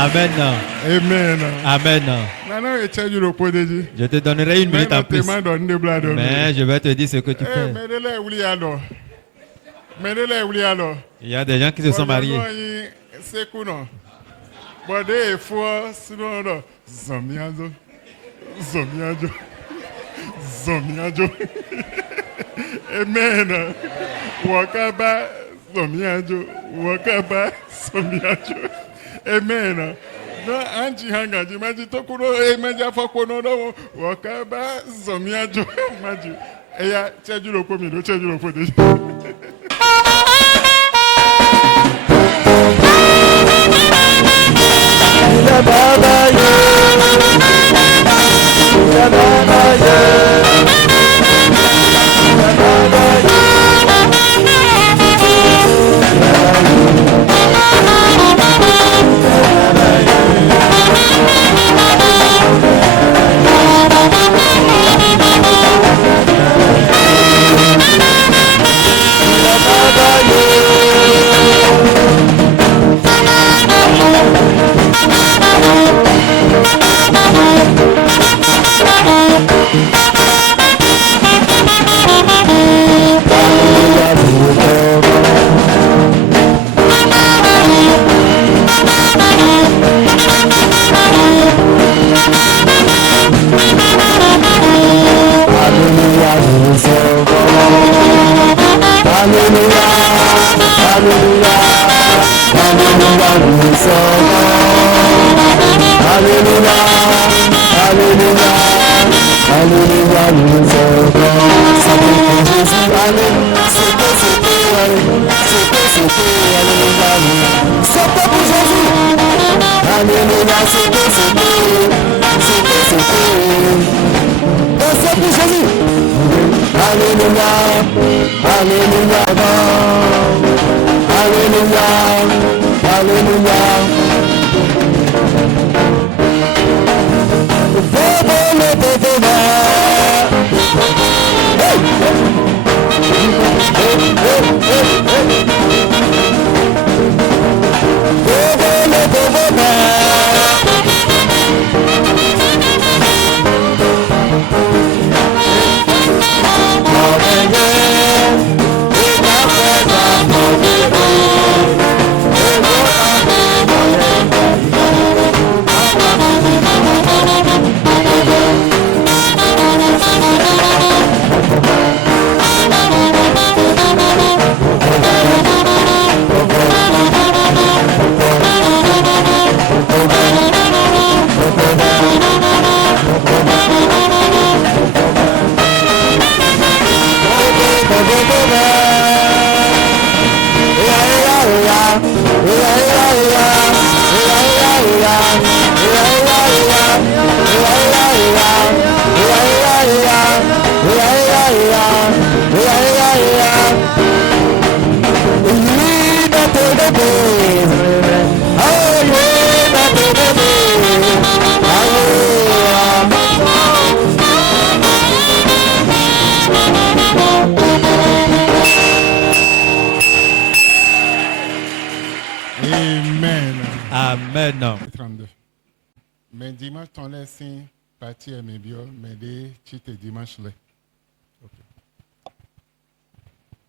Amen. Amen. Amen. Je te donnerai une minute en plus. Mais je vais te dire ce que tu fais. Il y a des gens qui se sont mariés. Amen. Wakaba Zomiajo. Wakaba Zomiajo. Amen. No anji hanga jimaji tokuro emeja fokono no wakaba Zomiajo maji. Eya chejulo komi do chejulo fode. Ya baba ye. Ya baba ye. Ya baba ye.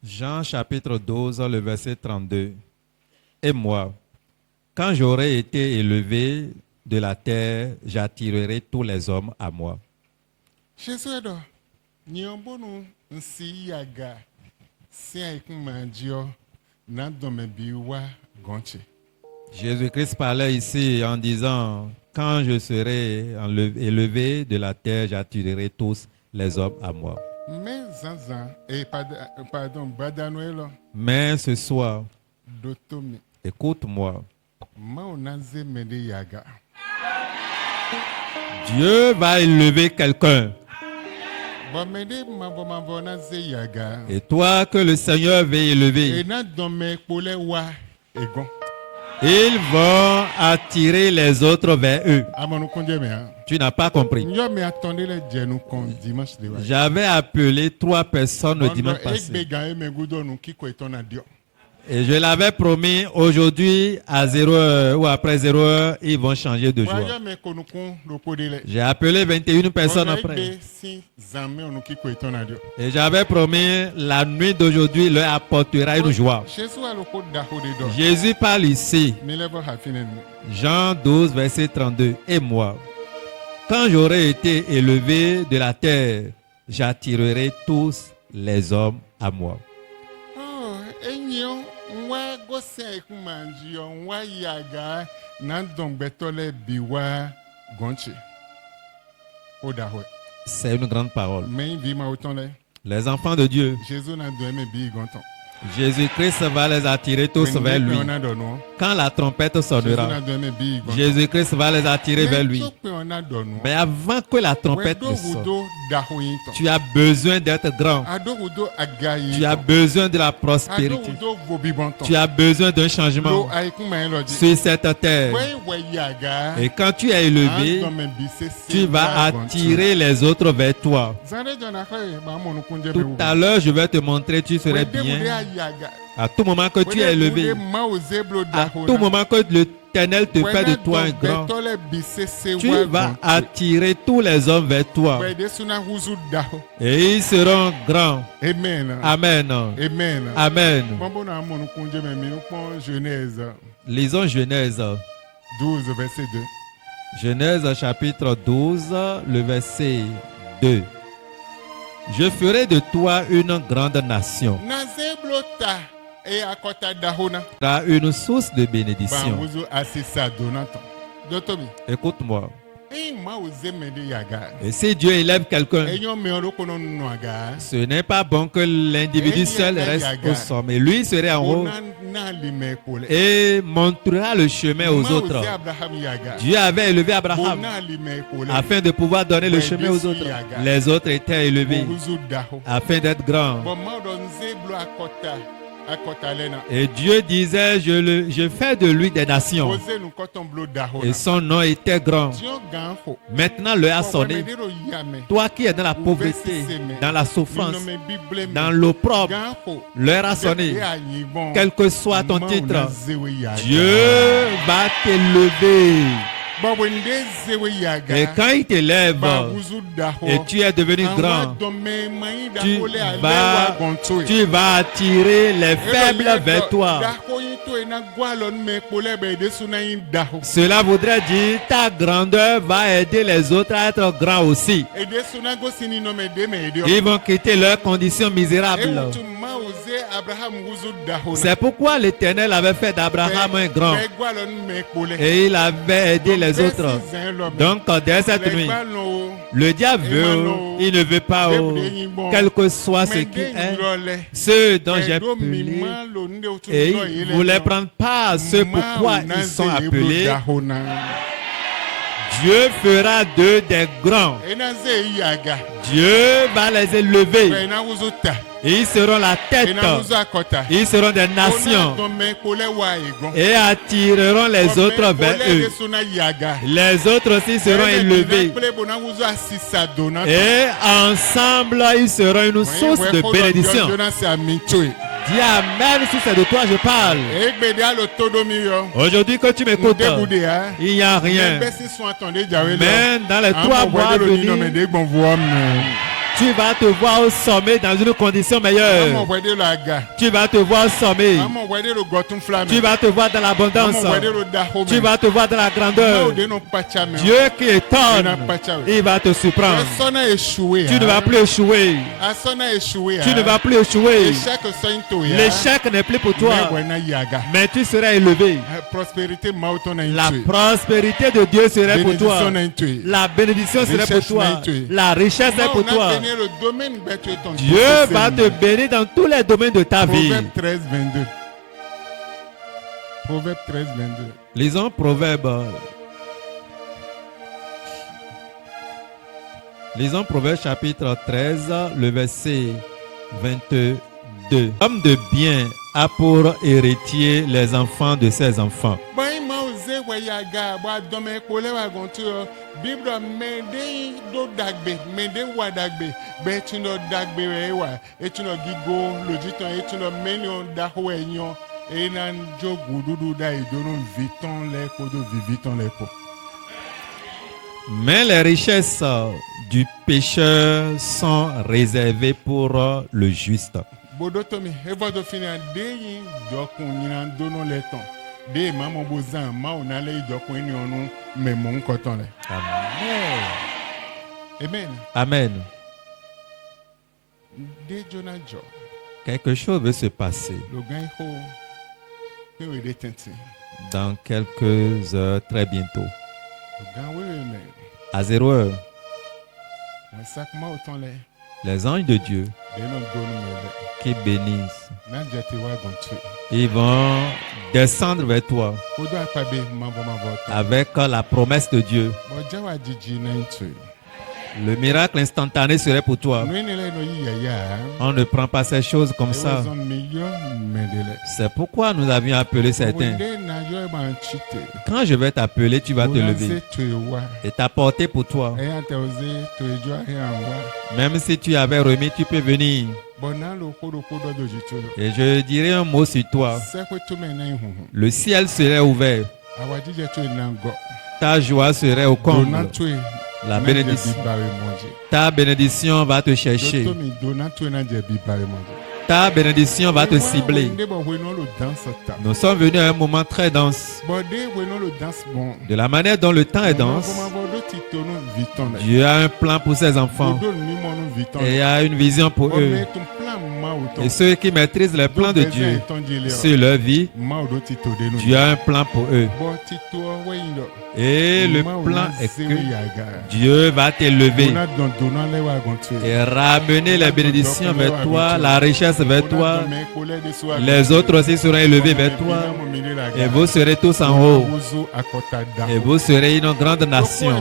Jean chapitre 12, le verset 32. Et moi, quand j'aurai été élevé de la terre, j'attirerai tous les hommes à moi. Jésus-Christ parlait ici en disant, quand je serai élevé de la terre, j'attirerai tous les hommes à moi. Mais ce soir, écoute-moi. Dieu va élever quelqu'un. Et toi que le Seigneur veut élever. Ils vont attirer les autres vers eux. Tu n'as pas compris. J'avais appelé 3 personnes le dimanche passé. Et je l'avais promis, aujourd'hui à 0h ou après 0h, ils vont changer de joie. J'ai appelé 21 personnes après. Et j'avais promis, la nuit d'aujourd'hui leur apportera une joie. Jésus parle ici, Jean 12, verset 32. Et moi, quand j'aurai été élevé de la terre, j'attirerai tous les hommes à moi. C'est une grande parole. Les enfants de Dieu, Jésus-Christ va les attirer tous vers lui. Quand la trompette sonnera, Jésus-Christ va les attirer vers lui. Mais avant que la trompette ne sonne, tu as besoin d'être grand. Tu as besoin de la prospérité. Tu as besoin d'un changement sur cette terre. Et quand tu es élevé, tu vas attirer les autres vers toi. Tout à l'heure, je vais te montrer, tu serais bien. À tout moment que tu es élevé, à tout moment que l'Éternel te fait de toi un grand, tu vas attirer tous les hommes vers toi. Et ils seront grands. Amen. Amen. Amen. Lisons Genèse 12, verset 2. Genèse chapitre 12, le verset 2. Je ferai de toi une grande nation. Sera une source de bénédiction. Écoute-moi. Et si Dieu élève quelqu'un, ce n'est pas bon que l'individu seul reste au sommet. Lui serait en haut et montrera le chemin aux autres. Dieu avait élevé Abraham afin de pouvoir donner le chemin aux autres. Les autres étaient élevés afin d'être grands. Et Dieu disait, je fais de lui des nations. Et son nom était grand. Maintenant l'heure a sonné. Toi qui es dans la pauvreté, dans la souffrance, dans l'opprobre, l'heure a sonné. Quel que soit ton titre, Dieu va t'élever. Et quand il t'élève et tu es devenu grand, tu vas attirer les faibles vers toi. Cela voudrait dire ta grandeur va aider les autres à être grands aussi. Ils vont quitter leurs conditions misérables. C'est pourquoi l'Éternel avait fait d'Abraham un grand et il avait aidé les autres. Donc dès cette nuit, le diable veut, il ne veut pas, quel que soit ce qui est, ceux dont j'ai appelé, et ils ne voulaient prendre part à ce pourquoi ils sont appelés. Dieu fera d'eux des grands. Dieu va les élever. Et ils seront la tête. Ils seront des nations. Et attireront les autres vers eux. Les autres aussi seront élevés. Et ensemble, ils seront une source de bénédiction. Dis amen si c'est de toi je parle. Aujourd'hui que tu m'écoutes, il n'y a rien. Mais dans les 3 mois à venir, tu vas te voir au sommet dans une condition meilleure. Tu vas te voir au sommet. Tu vas te voir dans l'abondance. Tu vas te voir dans la grandeur. Dieu qui étonne, il va te surprendre. Tu ne vas plus échouer. Tu ne vas plus échouer. L'échec n'est plus pour toi. Mais tu seras élevé. La prospérité de Dieu serait pour toi. La bénédiction serait pour toi. La richesse est pour toi. Dieu va te bénir dans tous les domaines de ta vie. Proverbe 13, 22. Lisons Proverbe. Lisons Proverbe chapitre 13, le verset 22. 2. L'homme de bien a pour héritier les enfants de ses enfants. Mais les richesses du pécheur sont réservées pour le juste. Amen. Amen. Quelque chose veut se passer dans quelques heures, très bientôt. À 0 heure, les anges de Dieu qui bénissent, ils vont descendre vers toi avec la promesse de Dieu. Le miracle instantané serait pour toi. On ne prend pas ces choses comme ça. C'est pourquoi nous avions appelé certains. Quand je vais t'appeler, tu vas te lever et t'apporter pour toi. Même si tu avais remis, tu peux venir. Et je dirai un mot sur toi. Le ciel serait ouvert. Ta joie serait au comble. La bénédiction. Ta bénédiction va te chercher. Ta bénédiction va te cibler. Nous sommes venus à un moment très dense. De la manière dont le temps est dense, Dieu a un plan pour ses enfants et a une vision pour eux. Et ceux qui maîtrisent les plans de Dieu sur leur vie, Dieu a un plan pour eux. Et le plan est que Dieu va t'élever et ramener les bénédictions vers toi, la richesse vers toi. Les autres aussi seront élevés vers toi. Et vous serez tous en haut. Et vous serez une grande nation.